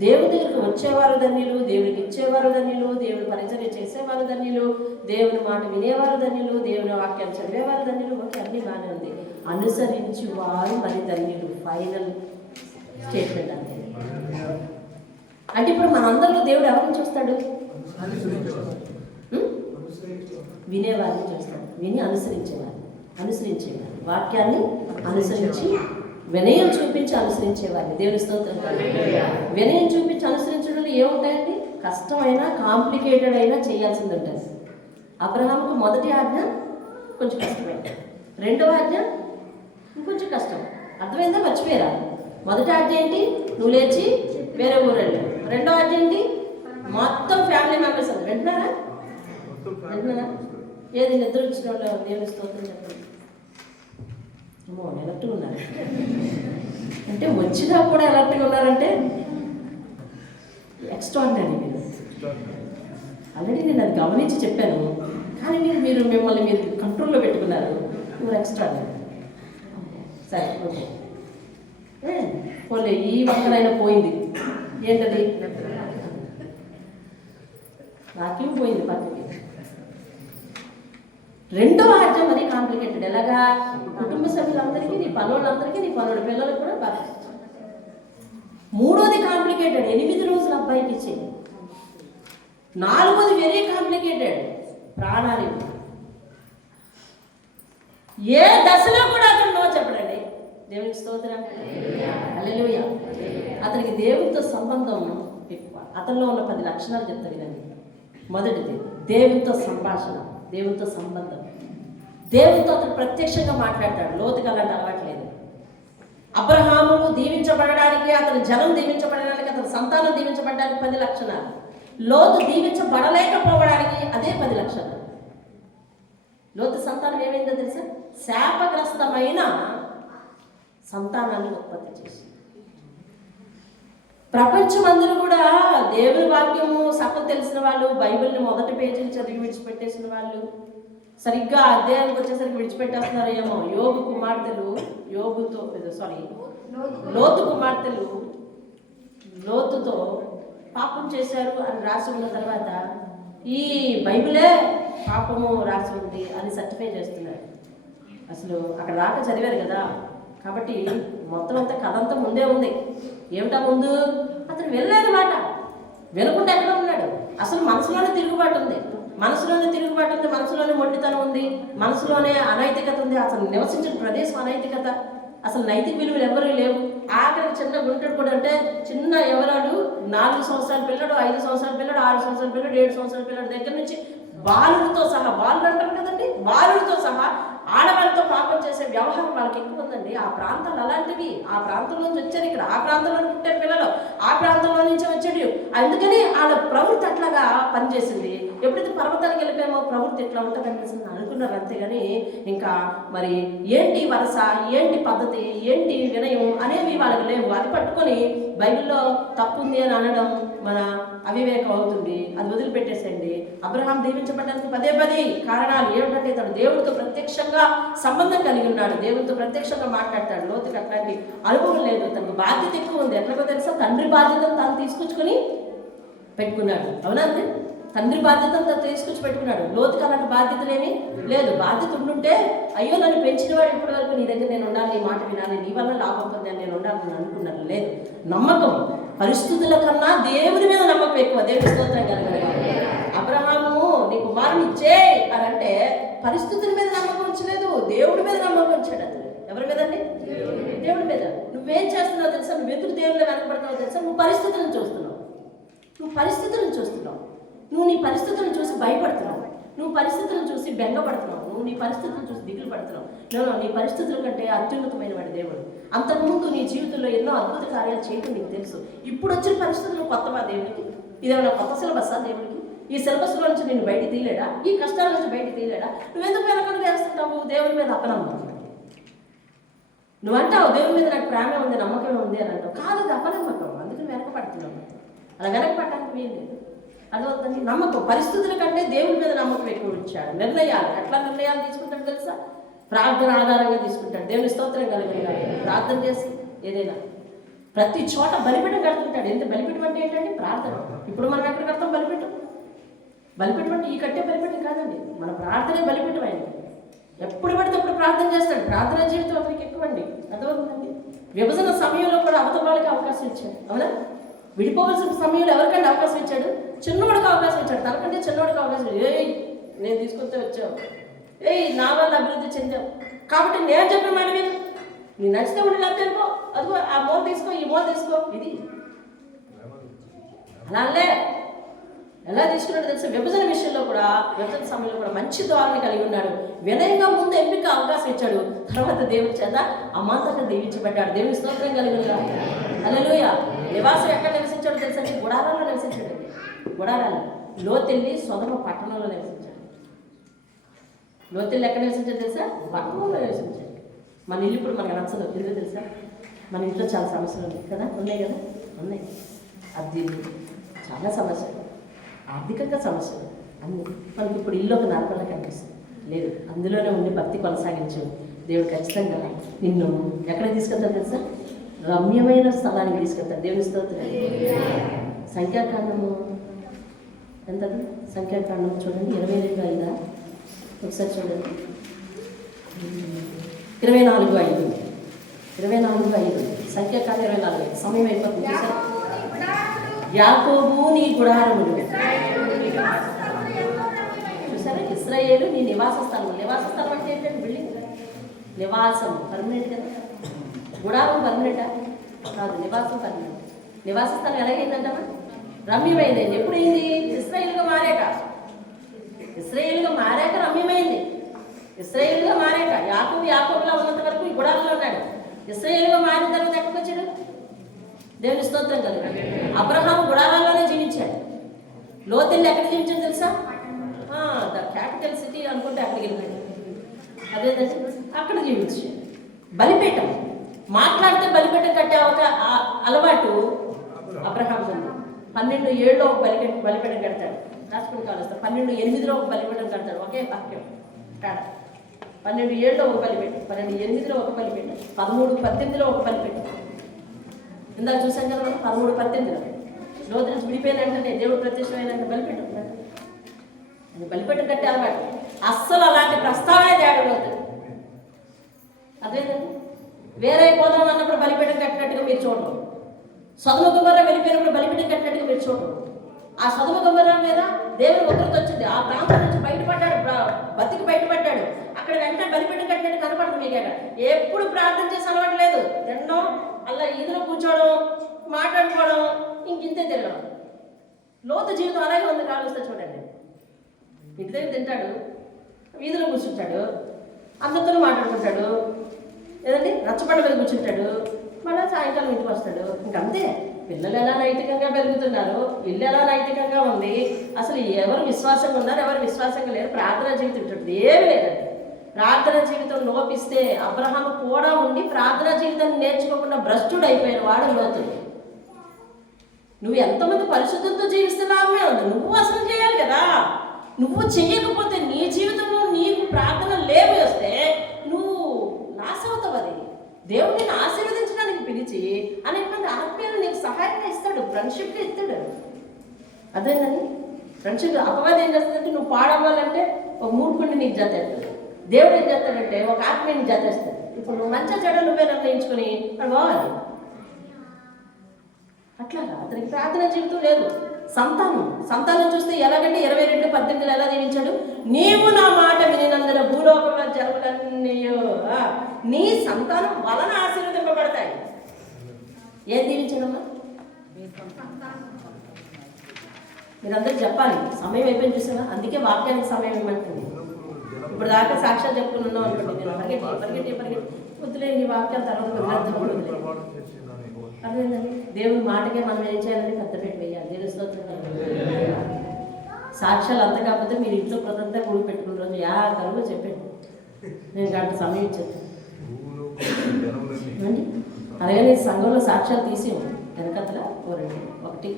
దేవుడి దగ్గరికి వచ్చేవారు ధన్యులు, దేవుడికి ఇచ్చేవారు ధన్యులు, దేవుని పరిచర్య చేసేవారు ధన్యులు, దేవుని మాట వినేవారు ధన్యులు, దేవుని వాక్యాన్ని చదివేవారు ధన్యులు. ఓకే, అన్నీ బాగానే ఉంది. అనుసరించు వారు మరి ధన్యులు. ఫైనల్ స్టేట్మెంట్ అంతే. అంటే ఇప్పుడు మనందరిలో దేవుడు ఎవరిని చూస్తాడు? వినేవారిని చూస్తాడు. విని అనుసరించేవారు, వాక్యాన్ని అనుసరించి వినయం చూపించి అనుసరించేవారిని. దేవుని స్తోత్రం. వినయం చూపించి అనుసరించడంలో ఏముంటాయండి? కష్టమైనా కాంప్లికేటెడ్ అయినా చేయాల్సింది ఉంటుంది. అబ్రహాముకు మొదటి ఆజ్ఞ కొంచెం కష్టమే, రెండవ ఆజ్ఞ ఇంకొంచెం కష్టం. అర్థమైందా? మర్చిపోయారా? మొదటి ఆజ్ఞ ఏంటి? నువ్వు లేచి వేరే ఊరు వెళ్ళు. రెండో ఆజ్ఞ ఏంటి? మొత్తం ఫ్యామిలీ మెంబర్స్ అది వింటున్నారా? ఏది నిద్ర వచ్చిన వాళ్ళు దేవుని స్తోత్రం చెప్పండి. అమ్మో ఎలర్ట్గా ఉన్నారు అంటే వచ్చినా కూడా ఎలర్ట్గా ఉన్నారంటే ఎక్స్ట్రాడినరీ. మీరు ఆల్రెడీ నేను అది గమనించి చెప్పాను, కానీ మీరు మిమ్మల్ని మీరు కంట్రోల్లో పెట్టుకున్నారు. మీరు ఎక్స్ట్రాడినరీ. సరే ఓకే, పోలే ఈ వంకనైనా పోయింది. ఏంటది? నాకేం పోయింది పక్కకి. రెండవ ఆజ్ఞ మరీ కాంప్లికేటెడ్. ఎలాగా? కుటుంబ సభ్యులందరికీ, నీ పనులందరికీ, నీ పనుల పిల్లలకు కూడా బాగా. మూడోది కాంప్లికేటెడ్, 8 రోజులు అబ్బాయికి ఇచ్చేది. నాలుగోది వెరీ కాంప్లికేటెడ్, ప్రాణాలు. ఏ దశలో కూడా అతను నో చెప్పడండి. దేవునికి స్తోత్రం, హల్లెలూయా. అతనికి దేవునితో సంబంధం ఎక్కువ. అతనిలో ఉన్న 10 లక్షణాలు చెప్తాను వినండి. మొదటిది దేవునితో సంభాషణ, దేవునితో సంబంధం. దేవునితో అతను ప్రత్యక్షంగా మాట్లాడతాడు. లోతుగా అలాంటి అలవాట్లేదు. అబ్రహాము దీవించబడడానికి, అతని జనం దీవించబడడానికి, అతని సంతానం దీవించబడడానికి 10 లక్షణాలు. లోతు దీవించబడలేకపోవడానికి అదే 10 లక్షణాలు. లోతు సంతానం ఏమైందో తెలుసా? శాపగ్రస్తమైన సంతానాన్ని ఉత్పత్తి చేసి. ప్రపంచమందరూ కూడా దేవుని వాక్యము సగం తెలిసిన వాళ్ళు, బైబిల్ని మొదటి పేజీలు చదివి విడిచిపెట్టేసిన వాళ్ళు, సరిగ్గా అధ్యాయానికి వచ్చేసరికి విడిచిపెట్టేస్తున్నారు ఏమో. లోతు కుమార్తెలు లోతుతో పాపం చేశారు అని రాసి ఉన్న తర్వాత ఈ బైబిలే పాపము రాసి ఉంది అని సర్టిఫై చేస్తున్నారు. అసలు అక్కడ దాకా చదివారు కదా, కాబట్టి మొత్తం అంతా కథ అంతా ముందే ఉంది. ఏమిటా ముందు? అతను వెళ్ళలేదన్నమాట. వినకుండా ఎక్కడ ఉన్నాడు? అసలు మనసులోనే తిరుగుబాటు ఉంది, మనసులోనే మొండితనం ఉంది, మనసులోనే అనైతికత ఉంది. అసలు నివసించిన ప్రదేశం అనైతికత, అసలు నైతిక విలువలు ఎవరూ లేవు. ఆఖరికి చిన్న గుంటడు కూడా, అంటే చిన్న ఎవరాడు 4 సంవత్సరాల పిల్లడు, 5 సంవత్సరాల పిల్లడు, 6 సంవత్సరాల పిల్లడు, 7 సంవత్సరాల పిల్లడు దగ్గర నుంచి బాలుడితో సహా, బాలుడు అంటారు కదండి, బాలుడితో సహా ఆడవాళ్ళతో పాపం చేసే వ్యవహారం వాళ్ళకి ఎక్కువ ఉందండి. ఆ ప్రాంతాలు అలాంటివి. ఆ ప్రాంతంలో నుంచి వచ్చారు ఇక్కడ, ఆ ప్రాంతంలో పుట్టారు పిల్లలు, ఆ ప్రాంతంలో నుంచి వచ్చాడు. అందుకని వాళ్ళ ప్రవృత్తి అట్లాగా పనిచేసింది. ఎప్పుడైతే పర్వతానికి వెళ్ళిపోయామో ప్రవృత్తి ఎట్లా ఉంటుంది అనిపిస్తుంది అనుకున్నారు. అంతేగాని ఇంకా మరి ఏంటి వరస, ఏంటి పద్ధతి, ఏంటి వినయం అనేవి వాళ్ళకి లేవు. అది పట్టుకొని బైబిల్లో తప్పు ఉంది అని అనడం మన అవివేకం అవుతుంది. అది వదిలిపెట్టేసేయండి. అబ్రహాం దీవించబడడానికి 10 కారణాలు ఏమిటంటే తను దేవుడితో ప్రత్యక్షంగా సంబంధం కలిగి ఉన్నాడు, దేవుడితో ప్రత్యక్షంగా మాట్లాడతాడు. లోతుకి అట్లాంటి అనుభవం లేదు. తనకు బాధ్యత ఎక్కువ ఉంది. ఎట్లాగో తెలుసా? తండ్రి బాధ్యతను తను తీసుకొచ్చుకొని పెట్టుకున్నాడు. అవునా అండి? తండ్రి బాధ్యతను తను తీసుకొచ్చి పెట్టుకున్నాడు. లోతుకి అలాంటి బాధ్యతలు ఏమీ లేదు. బాధ్యత ఉండుంటే అయ్యో నన్ను పెంచినవాడు ఇప్పటి వరకు నీ దగ్గర నేను ఉండాలి, నీ మాట వినాలి, నీ వల్ల లాభం పొందాను, నేను ఉండాలని అనుకున్నాను. లేదు, నమ్మకం పరిస్థితుల కన్నా దేవుని మీద నమ్మకం ఎక్కువ. దేవుని స్తోత్రం కలగాలి. అబ్రహాము నీ కుమారుని ఇచ్చే అని అంటే పరిస్థితుల మీద నమ్మకం ఉంచలేదు, దేవుడి మీద నమ్మకం ఉంచాడు. అతను ఎవరి మీద అండి? దేవుడి మీద. నువ్వేం చేస్తున్నావు తెలుసా? నువ్వు ఎందుకు దేవుడిలో వెనకబడతావో తెలుసా? నువ్వు పరిస్థితులను చూస్తున్నావు. నువ్వు నీ పరిస్థితులను చూసి భయపడుతున్నావు, నువ్వు పరిస్థితులను చూసి బెంగపడుతున్నావు, నువ్వు నీ పరిస్థితులను చూసి దిగులు పడుతున్నావు. నీ పరిస్థితుల కంటే అత్యున్నతమైన వాడి దేవుడు. అంతకుముందు నీ జీవితంలో ఎన్నో అద్భుత కార్యాలు చేయడం నీకు తెలుసు. ఇప్పుడు వచ్చిన పరిస్థితులు కొత్తవా దేవుడికి? ఇదేమైనా కొత్త సిలబస్సా దేవుడికి? ఈ సిలబస్లో నుంచి నేను బయట తీయలేడా? ఈ కష్టాల నుంచి బయట తీయలేడా? నువ్వెందుకు వెనకడుగు వేస్తున్నావు? దేవుడి మీద అపనమ్మకం. నువ్వంటావు దేవుడి మీద నాకు ప్రేమ ఉంది, నమ్మకం ఉంది అని అంటావు. కాదు, అది అపనమ్మకం. అందుకని వెనకపడుతున్నావు. అలా వెనకపడటానికి వీలు లేదు. అదవుతుంది నమ్మకం. పరిస్థితుల కంటే దేవుడి మీద నమ్మకం ఎక్కువ ఉంచాడు. నిర్ణయాలు ఎట్లా నిర్ణయాలు తీసుకుంటాడు తెలుసా? ప్రార్థన ఆధారంగా తీసుకుంటాడు. దేవుని స్తోత్రం కలగాలి. ప్రార్థన చేసి ఏదైనా ప్రతి చోట బలిపీఠం కడుతుంటాడు. ఎంత బలిపీఠం అంటే ఏంటంటే ప్రార్థన. ఇప్పుడు మనం ఎక్కడ కడతాం బలిపీఠం? బలిపీఠం అంటే ఈ కట్టే బలిపీఠం కాదండి, మన ప్రార్థనే బలిపీఠం. అయింది ఎప్పుడు పడితే అప్పుడు ప్రార్థన చేస్తాడు. ప్రార్థన జీవితం అతనికి ఎక్కువండి. అర్థమవుతుందండి. విభజన సమయంలో కూడా అవతల వాళ్ళకి అవకాశం ఇచ్చాడు. అవునా? విడిపోవలసిన సమయంలో ఎవరికంటే అవకాశం ఇచ్చాడు? చిన్నవాడికి అవకాశం ఇచ్చాడు. తనకంటే చిన్నవాడికి అవకాశం. నేను తీసుకొస్తే వచ్చావు, నా వల్ల అభివృద్ధి చెందావు కాబట్టి నేను చెప్పిన మాట మీద నీ నచ్చితే ఉండి నాకు తెలుపో, అదిగో ఆ మూల తీసుకో, ఈ మూల తీసుకో. ఇది అలానే ఎలా తీసుకున్నాడు తెలుసా? విభజన విషయంలో కూడా, విభజన సమయంలో కూడా మంచి ధోరణి కలిగి ఉన్నాడు. వినయంగా ముందు ఎంపిక అవకాశం ఇచ్చాడు. తర్వాత దేవుడి చేత అమాంతంగా దీవించబడ్డాడు. దేవుని స్తోత్రం కలిగి ఉన్నాడు. హల్లెలూయా. నివాసం ఎక్కడ నివసించాడు తెలుసా? గుడారాల్లో నివసించాడు. గుడారాలు. లోతెల్లి సొదమ పట్టణంలో నివసించాడు. లోతెల్లి ఎక్కడ నివసించాడు తెలుసా? పట్టణంలో నివసించాడు. మన ఇల్లు ఇప్పుడు మనకు నచ్చదు, ఎందుకు తెలుసా? మన ఇంట్లో చాలా సమస్యలు ఉన్నాయి కదా, ఉన్నాయి కదా, ఉన్నాయి. అది చాలా సమస్యలు, ఆర్థికంగా సమస్యలు అన్ని. మనకి ఇప్పుడు ఇల్లు ఒక నరకంలా కనిపిస్తుంది. లేదు, అందులోనే ఉండి భక్తి కొనసాగించు. దేవుడు ఖచ్చితంగా నిన్ను ఎక్కడ తీసుకెళ్తాడు తెలుసా? రమ్యమైన స్థలానికి తీసుకెళ్తాడు. దేవుని స్తోత్రం. సంఖ్యాకాండము ఎంత? సంఖ్యాకాండం చూడండి, 22:5. ఒకసారి చూడండి, 24:5. 24:5 సంఖ్యాకాండం 24:5. సమయం అయిపోతుంది చూసారా? యాకోబు నీ గుడారములు, చూసారా? ఇశ్రాయేలు నీ నివాస స్థలం. నివాస స్థలం అంటే ఏంటంటే బిల్డింగ్, నివాసం పర్మనెంట్ కదా. గుడారం పర్మనెంటా? కాదు, నివాసం పర్మనెంట్. నివాస స్థలం ఎలాగైందంటమ్మా? రమ్యమైందండి. ఎప్పుడైంది? ఇశ్రాయేలుగా మారాక. ఇశ్రాయేలుగా మారాక రమ్యమైంది. ఇశ్రాయేలుగా మారాక. యాకోబులా ఉన్నంత వరకు ఈ గుడారంలో ఉన్నాడు. ఇశ్రాయేలుగా మారిన తర్వాత ఎక్కడికి వచ్చాడు? దేవుని స్తోత్రం కలిగి. అబ్రహాము గుడారాల్లోనే జీవించాడు. లోతెల్లి ఎక్కడ జీవించాడు తెలుసా? ద క్యాపిటల్ సిటీ అనుకుంటే అక్కడికి వెళ్ళాడు. అదేంటంటే అక్కడ జీవించాడు. బలిపీఠం, మాట్లాడితే బలిపీఠం కట్టే ఒక అలవాటు అబ్రహాం ఉంది. 12 ఏళ్ళలో ఒక బలిపీఠం కడతాడు. రాసుకుని కాలుస్తాడు. 12:8 ఒక బలిపీఠం కడతాడు. ఒకే వాక్యం కాడ. 12 ఏళ్ళలో ఒక బలిపీఠం, 12:8 ఒక బలిపీఠం, 13:18 ఒక బలిపీఠం. ఇందాక చూసాం కదా మనం, 13:18 లోతు నుంచి విడిపోయిన వెంటనే దేవుడు ప్రత్యక్షమైన బలిపీఠం. బలిపీఠం కట్టే అలవాటు. అస్సలు అలాంటి ప్రస్తావనే తేడు లోతు. అదేంటండి, వేరే పోదాం అన్నప్పుడు బలిపీఠం కట్టినట్టుగా మీరు చూడరు. సొదొమ గొమొర్రా వెళ్ళిపోయినప్పుడు బలిపీఠం కట్టినట్టుగా మీరు చూడరు. ఆ సొదొమ గొమొర్రా మీద దేవుని ఉగ్రత వచ్చింది. ఆ ప్రాంతం నుంచి బయటపడ్డాడు, బతికి బయటపడ్డాడు. అక్కడ వెంటనే బలిపీఠం కట్టినట్టు కనపడదు మీకు. ఎప్పుడు ప్రార్థన చేసి అలవాటు లేదు. తినడం, అలా ఈదులో కూర్చోవడం, మాట్లాడుకోవడం, ఇంకింతే తిరగడం. లోతు జీవితం అలాగే ఉంది. కాలుస్తే చూడండి, ఇంటి దగ్గర తింటాడు, వీధిలో కూర్చుంటాడు, అందరితో మాట్లాడుకుంటాడు, ఏదండి రచ్చబండ మీద కూర్చుంటాడు, మళ్ళీ సాయంకాలం ఇంటికి వస్తాడు. ఇంకంతే. పిల్లలు ఎలా నైతికంగా పెరుగుతున్నారు, ఇల్లు ఎలా నైతికంగా ఉంది, అసలు ఎవరు విశ్వాసంగా ఉన్నారు, ఎవరు విశ్వాసంగా లేరు. ప్రార్థనా జీవితం ఉంటుంది ఏమి లేదండి. ప్రార్థనా జీవితం లోపిస్తే, అబ్రహాము కూడా ఉండి ప్రార్థనా జీవితాన్ని నేర్చుకోకుండా భ్రష్టుడు అయిపోయిన వాడు లోతు. నువ్వు ఎంతమంది పరిశుద్ధంతో జీవిస్తున్నావే ఉంది. నువ్వు అసలు చేయాలి కదా. నువ్వు చెయ్యకపోతే నీ జీవితంలో నీకు ప్రార్థన లేవు వస్తే నువ్వు నాశనం అవుతావు. అది దేవుడు నిన్ను ఆశీర్వదించడానికి పిలిచి అనేక మంది ఆత్మీయులు నీకు సహాయంగా ఇస్తాడు, ఫ్రెండ్షిప్గా ఇస్తాడు. అదేనండి, ఫ్రెండ్షిప్. అపవాదం ఏం చేస్తుందంటే, నువ్వు పాడవ్వాలంటే ఒక మూడుకుండి నీకు జతేస్తాడు. దేవుడు ఏం చేస్తాడంటే ఒక ఆత్మీయుని జతేస్తాడు. ఇప్పుడు నువ్వు మంచి చెడు నువ్వే నిర్ణయించుకొని అక్కడ పోవాలి. అట్లాగా అతనికి ప్రార్థన జీవితం లేదు. సంతానం చూస్తే ఎలాగంటే 22:18 ఎలా దీవించాడు? నీవు నా మాట వినినందున భూలోకంలో జరుగులన్నీ నీ సంతానం వలన ఆశీర్వదింపబడతాయి. ఏం దీవించాడమ్మా? మీరందరూ చెప్పాలి. సమయం అయిపోయింది చూసావా? అందుకే వాక్యానికి సమయం ఇవ్వమంటుంది. ఇప్పుడు దాకా సాక్ష్యాలు చెప్పుకుని ఉన్నాం అనుకోండి, నేను పరిగెట్టి వద్దులే ఈ వాక్యాల తర్వాత అదేంటండి, దేవుని మాటకే మనం ఏం చేయాలని పెద్ద పెట్టి వేయాలి. దేవుని స్తోత్రం. సాక్ష్యాలు అంత కాకపోతే మీరు ఇంట్లో ప్రదంతా కూడి పెట్టుకున్న రోజు కలుగు చెప్పండి, నేను గంట సమయం ఇచ్చాను. అలాగే సంఘంలో సాక్ష్యాలు తీసి వెనకతల ఒకటి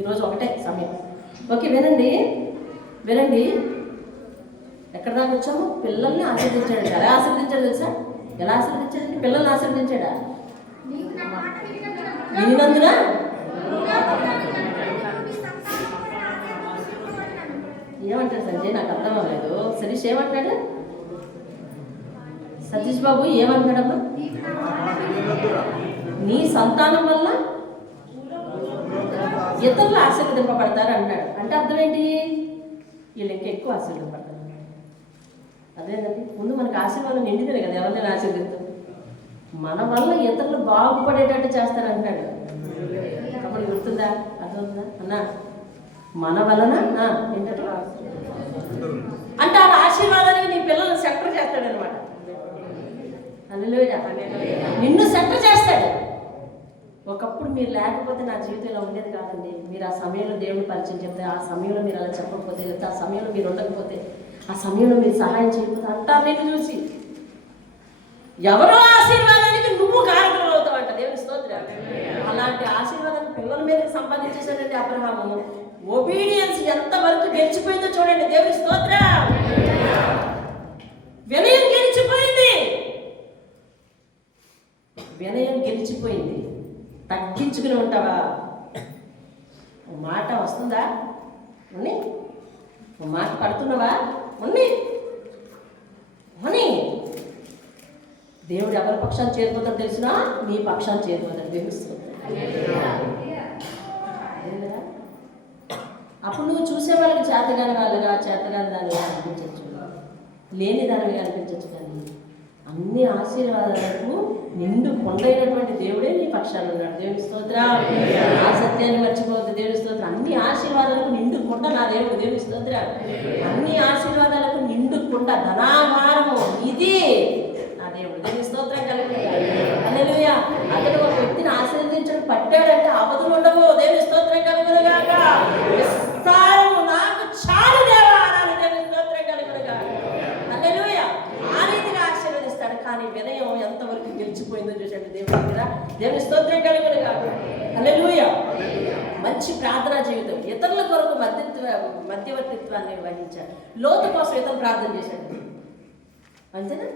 ఈరోజు ఒకటే సమయం. ఓకే, వినండి. ఎక్కడ దాకా వచ్చాము? పిల్లల్ని ఆశీర్వదించాడు. ఎలా ఆశీర్వదించాడు తెలుసా? ఎలా ఆశీర్వదించాడండి? పిల్లల్ని ఆశీర్వదించాడా? వినినందున ఏమంటాడు సంజయ్? నాకు అర్థం అవ్వలేదు. సతీష్ ఏమంటాడు? సతీష్ బాబు ఏమంటాడమ్మా? నీ సంతానం వల్ల ఇతరులు ఆశీర్వదింపబడతారు అంటాడు. అంటే అర్థం ఏంటి? వీళ్ళు ఇంకా ఎక్కువ ఆశీర్వదింపబడతారు. అదేనండి, ముందు మనకు ఆశీర్వాదం నిండితే కదా ఎవరినైనా ఆశీర్వదిస్తాం. మన వల్ల ఇతరులు బాగుపడేటట్టు చేస్తారంటాడు. అప్పుడు గుర్తుందా? అర్థమవుతుందా అన్నా? మన వలన ఏంటంటే అంటే ఆ ఆశీర్వాదానికి నీ పిల్లల్ని సెంటర్ చేస్తాడనమాట. హల్లెలూయా. నిన్ను సెంటర్ చేస్తాడు. ఒకప్పుడు మీరు లేకపోతే నా జీవితం ఇలా ఉండేది కాదండి. మీరు ఆ సమయంలో దేవుని పరిచయం చెప్తే, ఆ సమయంలో మీరు అలా చెప్పకపోతే, లేకపోతే ఆ సమయంలో మీరు ఉండకపోతే, ఆ సమయంలో మీరు సహాయం చేయకపోతే అంటారు నేను చూసి. ఎవరో ఆశీర్వాదానికి నువ్వు కారకులు అవుతావంట. దేవుని స్తోత్రం. అలాంటి ఆశీర్వాదాన్ని పిల్లల మీద సంపాదించేశాడండి అబ్రహాము. ఒబీడియన్స్ ఎంత వరకు గెలిచిపోయిందో చూడండి. దేవుని స్తోత్రం. వినయం గెలిచిపోయింది. వినయం గెలిచిపోయింది. తగ్గించుకుని ఉంటావా? మాట వస్తుందా? ఉన్ని మాట పడుతున్నావా? ఉన్ని దేవుడు ఎవరి పక్షాన్ని చేరిపోతాడు తెలిసినా నీ పక్షాన్ని చేరిపోతాడు. వేమిస్తుంది. అప్పుడు నువ్వు చూసే వాళ్ళకి చేతగాని వాళ్ళగా చేతగాని దానిగా అనిపించవచ్చు, లేని దానిగా అనిపించవచ్చు. కానీ అన్ని ఆశీర్వాదాలకు నిండు కొండైనటువంటి దేవుడే నీ పక్షాలు ఉన్నాడు. దేవుని స్తోత్రం. ఆ సత్యాన్ని మర్చిపోవద్దు. దేవుని స్తోత్రం. అన్ని ఆశీర్వాదాలకు నిండు కొండ నా దేవుడు. దేవుని స్తోత్రం. అన్ని ఆశీర్వాదాలకు నిండు కొండ, ధనాహారము ఇది నా దేవుడు. దేవుని స్తోత్రం కలిగి. హల్లెలూయా. అతడు ఒక వ్యక్తిని ఆశీర్వదించడం పట్టాడంటే అవధులు ఉండవు. దేవుని స్తోత్రం కలుగునుగాక. విస్తారము నాకు చాలు దేవా అనాలి. దేవుని స్తోత్రం కలుగునుగాక. హల్లెలూయా. ఆ రీతిగా ఆశీర్వదిస్తాడు. కానీ వినయం ఎంతవరకు గెలిచిపోయిందో చూసాడు దేవుడి దగ్గర. దేవుని స్తోత్రం కలుగునుగాక. హల్లెలూయా. మంచి ప్రార్థనా జీవితం. ఇతరుల కొరకు మధ్యవర్తిత్వాన్ని వహించాడు. లోతు కోసం ఇతను ప్రార్థన చేశాడు. అంతేనా?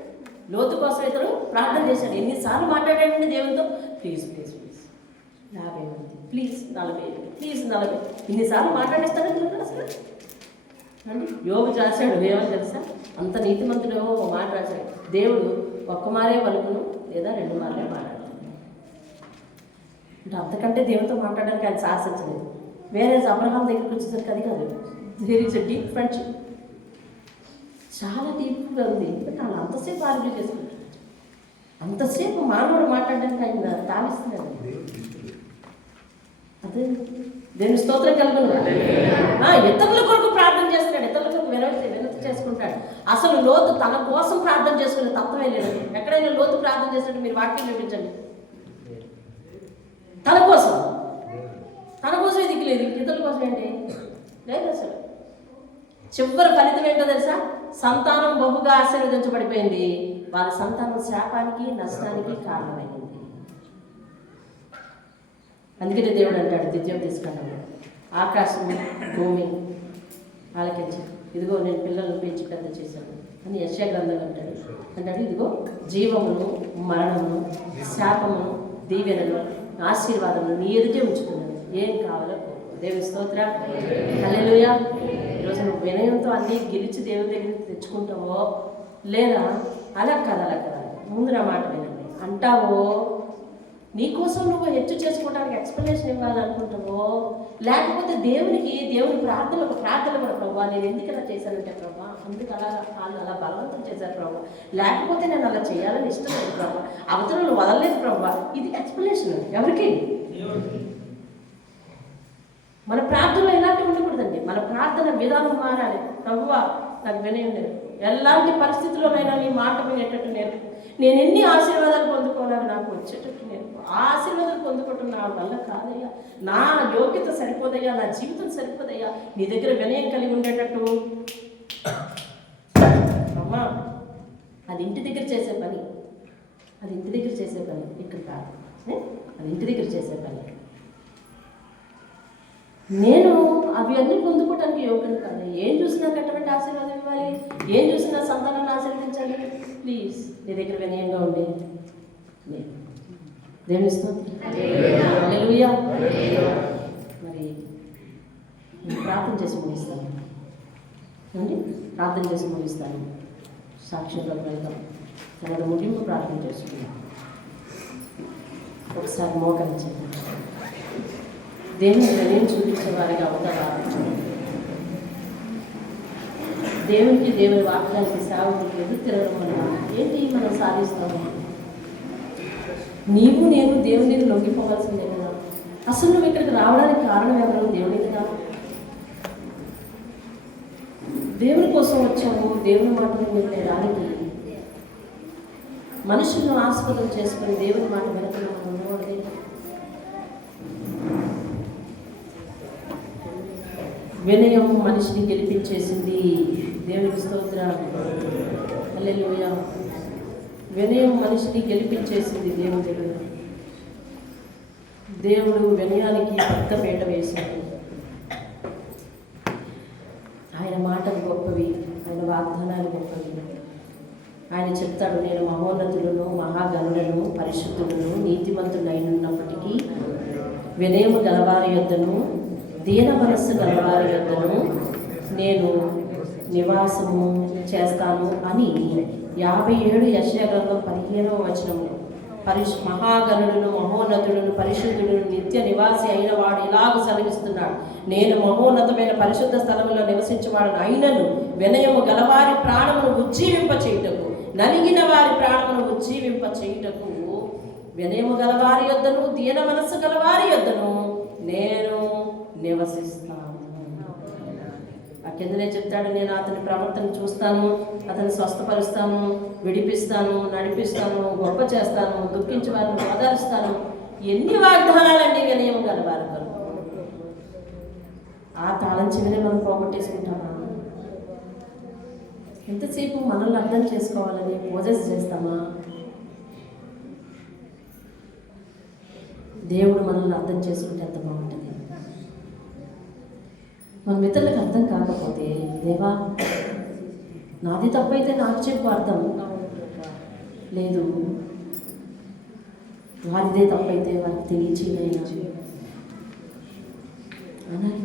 లోతు కోసం ఇతను ప్రార్థన చేశాడు. ఎన్నిసార్లు మాట్లాడాడండి దేవునితో? ప్లీజ్ 50 మంది, ప్లీజ్ 40, ప్లీజ్ 40. ఇన్నిసార్లు మాట్లాడేస్తాడు తెలుసు అసలు అండి. యోబు రాశాడు ఏమని తెలుసా? అంత నీతిమంతుడు మాట రాశాడు. దేవుడు ఒక్క మారే పలుకును లేదా 2 మార్లే మాట్లాడు అంటే అంతకంటే దేవునితో మాట్లాడడానికి ఆయన సాహసించలేదు. వేరే అబ్రహాం దగ్గరికి వచ్చేసరికి అది కాదు. There is a deep friendship. చాలా డీప్గా ఉంది. ఎందుకంటే వాళ్ళు అంతసేపు ఆర్గ్యూ చేసుకుంటారు. అంతసేపు మానవుడు మాట్లాడడానికి ఆయన తావిస్తున్నాడు. అదే దేవుని స్తోత్రం కలుగును. ఇతరుల కొరకు ప్రార్థన చేస్తున్నాడు. ఇతరుల కొరకు వినతి చేసుకుంటాడు. అసలు లోతు తన కోసం ప్రార్థన చేసుకునే తత్వమే లేదు. ఎక్కడైనా లోతు ప్రార్థన చేసినట్టు మీరు వాక్యం చూపించండి. తన కోసం ఇది లేదు. ఇతరుల కోసం ఏంటి లేదు అసలు. చివరి ఫలితం ఏంటో తెలుసా? సంతానం బహుగా ఆశీర్వదించబడిపోయింది. వాళ్ళ సంతానం శాపానికి నష్టానికి కారణమైంది. అందుకనే దేవుడు అంటాడు ద్వితీయం తీసుకున్నాడు, ఆకాశం భూమి ఆలకించి ఇదిగో నేను పిల్లలను పెంచి పెద్ద చేశాను అని యెషయా గ్రంథంలో అంటాడు. ఇదిగో జీవమును మరణమును శాపమును దీవెనను ఆశీర్వాదమును నీ ఎదుటే ఉంచుతున్నాను. ఏం కావాలో దేవుని స్తోత్రం. హల్లెలూయా. ఈరోజు నువ్వు వినయంతో అన్నీ గెలిచి దేవుని దగ్గరికి తెచ్చుకుంటావో లేదా అలా కదా ముందు నా మాట వినండి అంటావో, నీకోసం నువ్వు హెచ్చు చేసుకోవడానికి ఎక్స్ప్లెనేషన్ ఇవ్వాలనుకుంటావో, లేకపోతే దేవుని ప్రార్థన కూడా ప్రభావ నేను ఎందుకు అలా చేశానంటే ప్రభావ అందుకు వాళ్ళు అలా బలవంతం చేశారు ప్రభావ, లేకపోతే నేను అలా చేయాలని ఇష్టం లేదు ప్రభావ, అవతలను వదలలేదు ప్రభావ. ఇది ఎక్స్ప్లెనేషన్ ఎవరికి? మన ప్రార్థనలో ఇలాంటివి ఉండకూడదండి. మన ప్రార్థన విధానం మారాలి. ప్రభువా నాకు వినయం లేదు, ఎలాంటి పరిస్థితుల్లోనైనా నీ మాట వినేటట్టు నేర్పు. నేను ఎన్ని ఆశీర్వాదాలు పొందుకోవాలి నాకు వచ్చేటట్టు నేర్పు. ఆ ఆశీర్వాదాలు పొందుకోవటం నా వల్ల కాదయ్యా, నా యోగ్యత సరిపోదయ్యా, నా జీవితం సరిపోదయ్యా, నీ దగ్గర వినయం కలిగి ఉండేటట్టు. అమ్మా అది ఇంటి దగ్గర చేసే పని, ఇక్కడ కాదు. అది ఇంటి దగ్గర చేసే పని. నేను అవి అన్నీ పొందుకోవటానికి యోగ్యత కాదు. ఏం చూసినా కట్టబెట్టి ఆశీర్వాదం ఇవ్వాలి, ఏం చూసినా సంతానాన్ని ఆశీర్వదించాలి. ప్లీజ్ నీ దగ్గర వినయంగా ఉండే దేవుని స్తోత్రం. హల్లెలూయా. మరి ప్రార్థన చేసి ముగిస్తాను. సాక్ష్యంలో వెళ్దాం. తన ముగింపు ప్రార్థన చేసుకుందాం. ఒకసారి మోకరించండి. దేవుని వినయం చూపించే వారిగా అవుతారా? దేవుని వాక్యానికి సేవకులకు ఎదురు తిరగడం వల్ల ఏంటి మనం సాధిస్తాము? నేను దేవుని దగ్గర లొంగిపోవాల్సిందే కదా. అసలు నువ్వు ఇక్కడికి రావడానికి కారణం ఎవరు? దేవుని కదా. దేవుని కోసం వచ్చాము, దేవుని మాటలు వినడానికి మనుషులను ఆస్పదం చేసుకుని దేవుని మాట వినకుండా ఉండకూడదు. వినయం మనిషిని గెలిపించేసింది. దేవునికి స్తోత్రం. హల్లెలూయా. వినయం మనిషిని గెలిపించేసింది. దేవుడు వినయానికి పెద్ద పీట వేశాడు. ఆయన మాటలు గొప్పవి, ఆయన వాగ్దానాలు గొప్పవి. ఆయన చెప్తాడు, నేను మహోన్నతులను, మహాగణులను, పరిశుద్ధులను, నీతిమంతులైనప్పటికీ వినయము గలవారి యొద్దను, దీన మనస్సు గలవారి యొద్దను నేను నివాసము చేస్తాను అని 57 యెషయా గ్రంథం 15వ వచనంలో మహాగణుడును, మహోన్నతుడును, పరిశుద్ధుడును, నిత్య నివాసి అయిన వాడు ఇలాగ సెలవిస్తున్నాడు, నేను మహోన్నతమైన పరిశుద్ధ స్థలంలో నివసించేవాడు అయినను వినయము గలవారి ప్రాణమును ఉజ్జీవింప చేయుటకు, నలిగిన వారి ప్రాణమును ఉజ్జీవింప చేయుటకు వినయము గలవారి యొద్దను, దీన మనస్సు గలవారి యొద్దను నేను నివసిస్తాను. ఆ కిందనే చెప్తాడు, నేను అతని ప్రవర్తన చూస్తాను, అతన్ని స్వస్థపరుస్తాను, విడిపిస్తాను, నడిపిస్తాను, గొప్ప చేస్తాను, దుఃఖించి వారిని ఆదరిస్తాను. ఎన్ని వాగ్దానాలండి వినయం గలవారు. ఆ తాళం చెవినే మనం పోగొట్టేసుకుంటామా? ఎంతసేపు మనల్ని అర్థం చేసుకోవాలని పోజెస్ చేస్తామా? దేవుడు మనల్ని అర్థం చేసుకుంటే ఎంత బాగుంటుంది. మన మిత్రులకు అర్థం కాకపోతే, దేవా నాది తప్పైతే నాకు చెప్పు, అర్థం లేదు వారిదే తప్పైతే వారికి తెలియచేయనైనా అనాలి.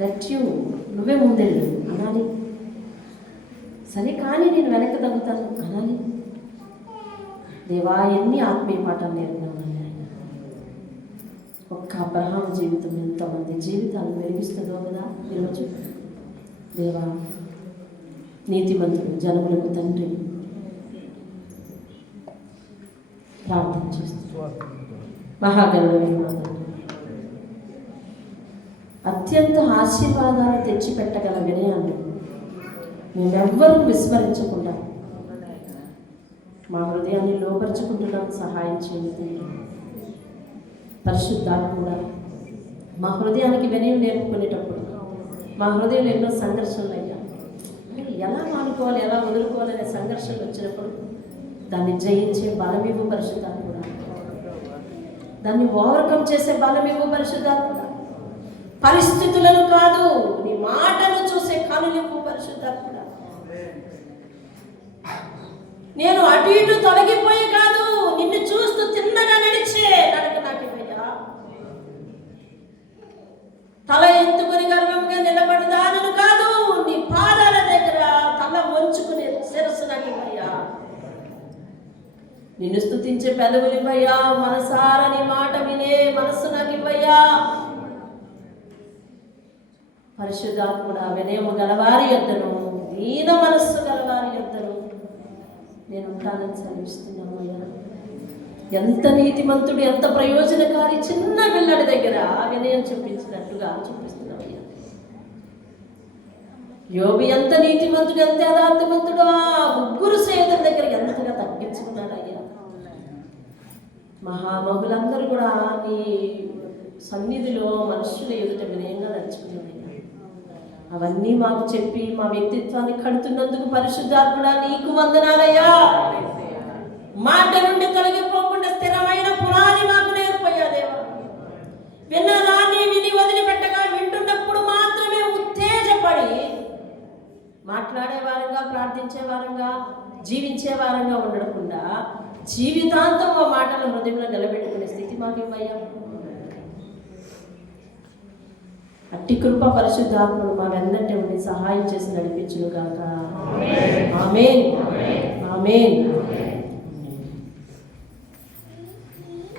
లెట్ యూ, నువ్వే ముందెళ్ళు అనాలి. సరే కానీ నేను వెనక్కి తగ్గుతాను అనాలి. దేవా ఎన్ని ఆత్మీయ పాఠాలు నేర్పినామని. ఒక్క అబ్రహాం జీవితం ఎంతమంది జీవితాలు వెలిగిస్తుందో కదా ఈరోజు. దేవా నీతిమంతుడు, జనములకు తండ్రి, ప్రార్థన చేస్తున్నాడు. మహాగణుడైన అత్యంత ఆశీర్వాదాలు తెచ్చిపెట్టగల వినయాన్ని మేమెవ్వరూ విస్మరించకుండా మా హృదయాన్ని లోపరుచుకుంటున్నాం. సహాయం చేయండి. పరిశుద్ధాత్మ కూడా మా హృదయానికి వినయం నేర్పుకునేటప్పుడు మా హృదయంలో ఎన్నో సంఘర్షణలు అయ్యా, ఎలా మానుకోవాలి, ఎలా వదులుకోవాలనే సంఘర్షణలు వచ్చినప్పుడు దాన్ని జయించే బలమివ్వు పరిశుద్ధాత్మ కూడా, దాన్ని ఓవర్కమ్ చేసే బలమివ్వు పరిశుద్ధాత్మ కూడా. పరిస్థితులను కాదు, నీ మాటను చూసే కనులివ్వు పరిశుద్ధాత్మ కూడా. నేను అటు ఇటు తొలగిపోయి కాదు, నిన్ను చూస్తూ తిన్నగా నడిచే నడక నాకు ఇవ్వయ్యా. తల ఎత్తుకుని గర్వంగా నిలబడదానను కాదు, నీ పాదాల దగ్గర తల వంచుకునే శిరస్సు నాకు ఇవ్వయ్యా. నిన్ను స్తుతించే పెదవులు ఇవ్వయ్యా. మనసారా నీ మాట వినే మనస్సు నాకు ఇవ్వయ్యా. పరిశుద్ధాత్ముడా వినయము గలవారి యొద్దను, దీన మనస్సు గలవారి యొద్దను నేను ఉంటానని సెలవిస్తున్నాను అయ్యా. ఎంత నీతిమంతుడు, ఎంత ప్రయోజనకారి, చిన్న పిల్లడి దగ్గర వినయం చూపించినట్టుగా చూపిస్తున్నావు అయ్యా. యోబు ఎంత నీతిమంతుడు, ఎంత యథార్థవంతుడు, ఆ ముగ్గురు స్నేహితుల దగ్గర ఎంతగా తగ్గించుకున్నాడు అయ్యా. మహామహులందరూ కూడా నీ సన్నిధిలో మనుషుల ఎదుట వినయంగా నడుచుకున్నాడు. అవన్నీ మాకు చెప్పి మా వ్యక్తిత్వాన్ని కడుతున్నందుకు పరిశుద్ధాత్ముడా నీకు వందనాలయ్యా. మాట నుండి తొలగిపోకుండా స్థిరమైన పునాది మాకు నేర్పయ్యా దేవా. విన్నదాన్ని విని వదిలిపెట్టగా వింటున్నప్పుడు మాత్రమే ఉత్తేజపడి మాట్లాడే వారంగా, ప్రార్థించే వారంగా, జీవించే వారంగా ఉండకుండా జీవితాంతం ఆ మాటల హృదయంలో నిలబెట్టుకునే స్థితి మాకు ఇవ్వయ్యా. అట్టి కృప పరిశుద్ధాత్ముడు మా వెన్నట్టే ఉండి సహాయం చేసి నడిపించును గాక. ఆమేన్. ఆమేన్.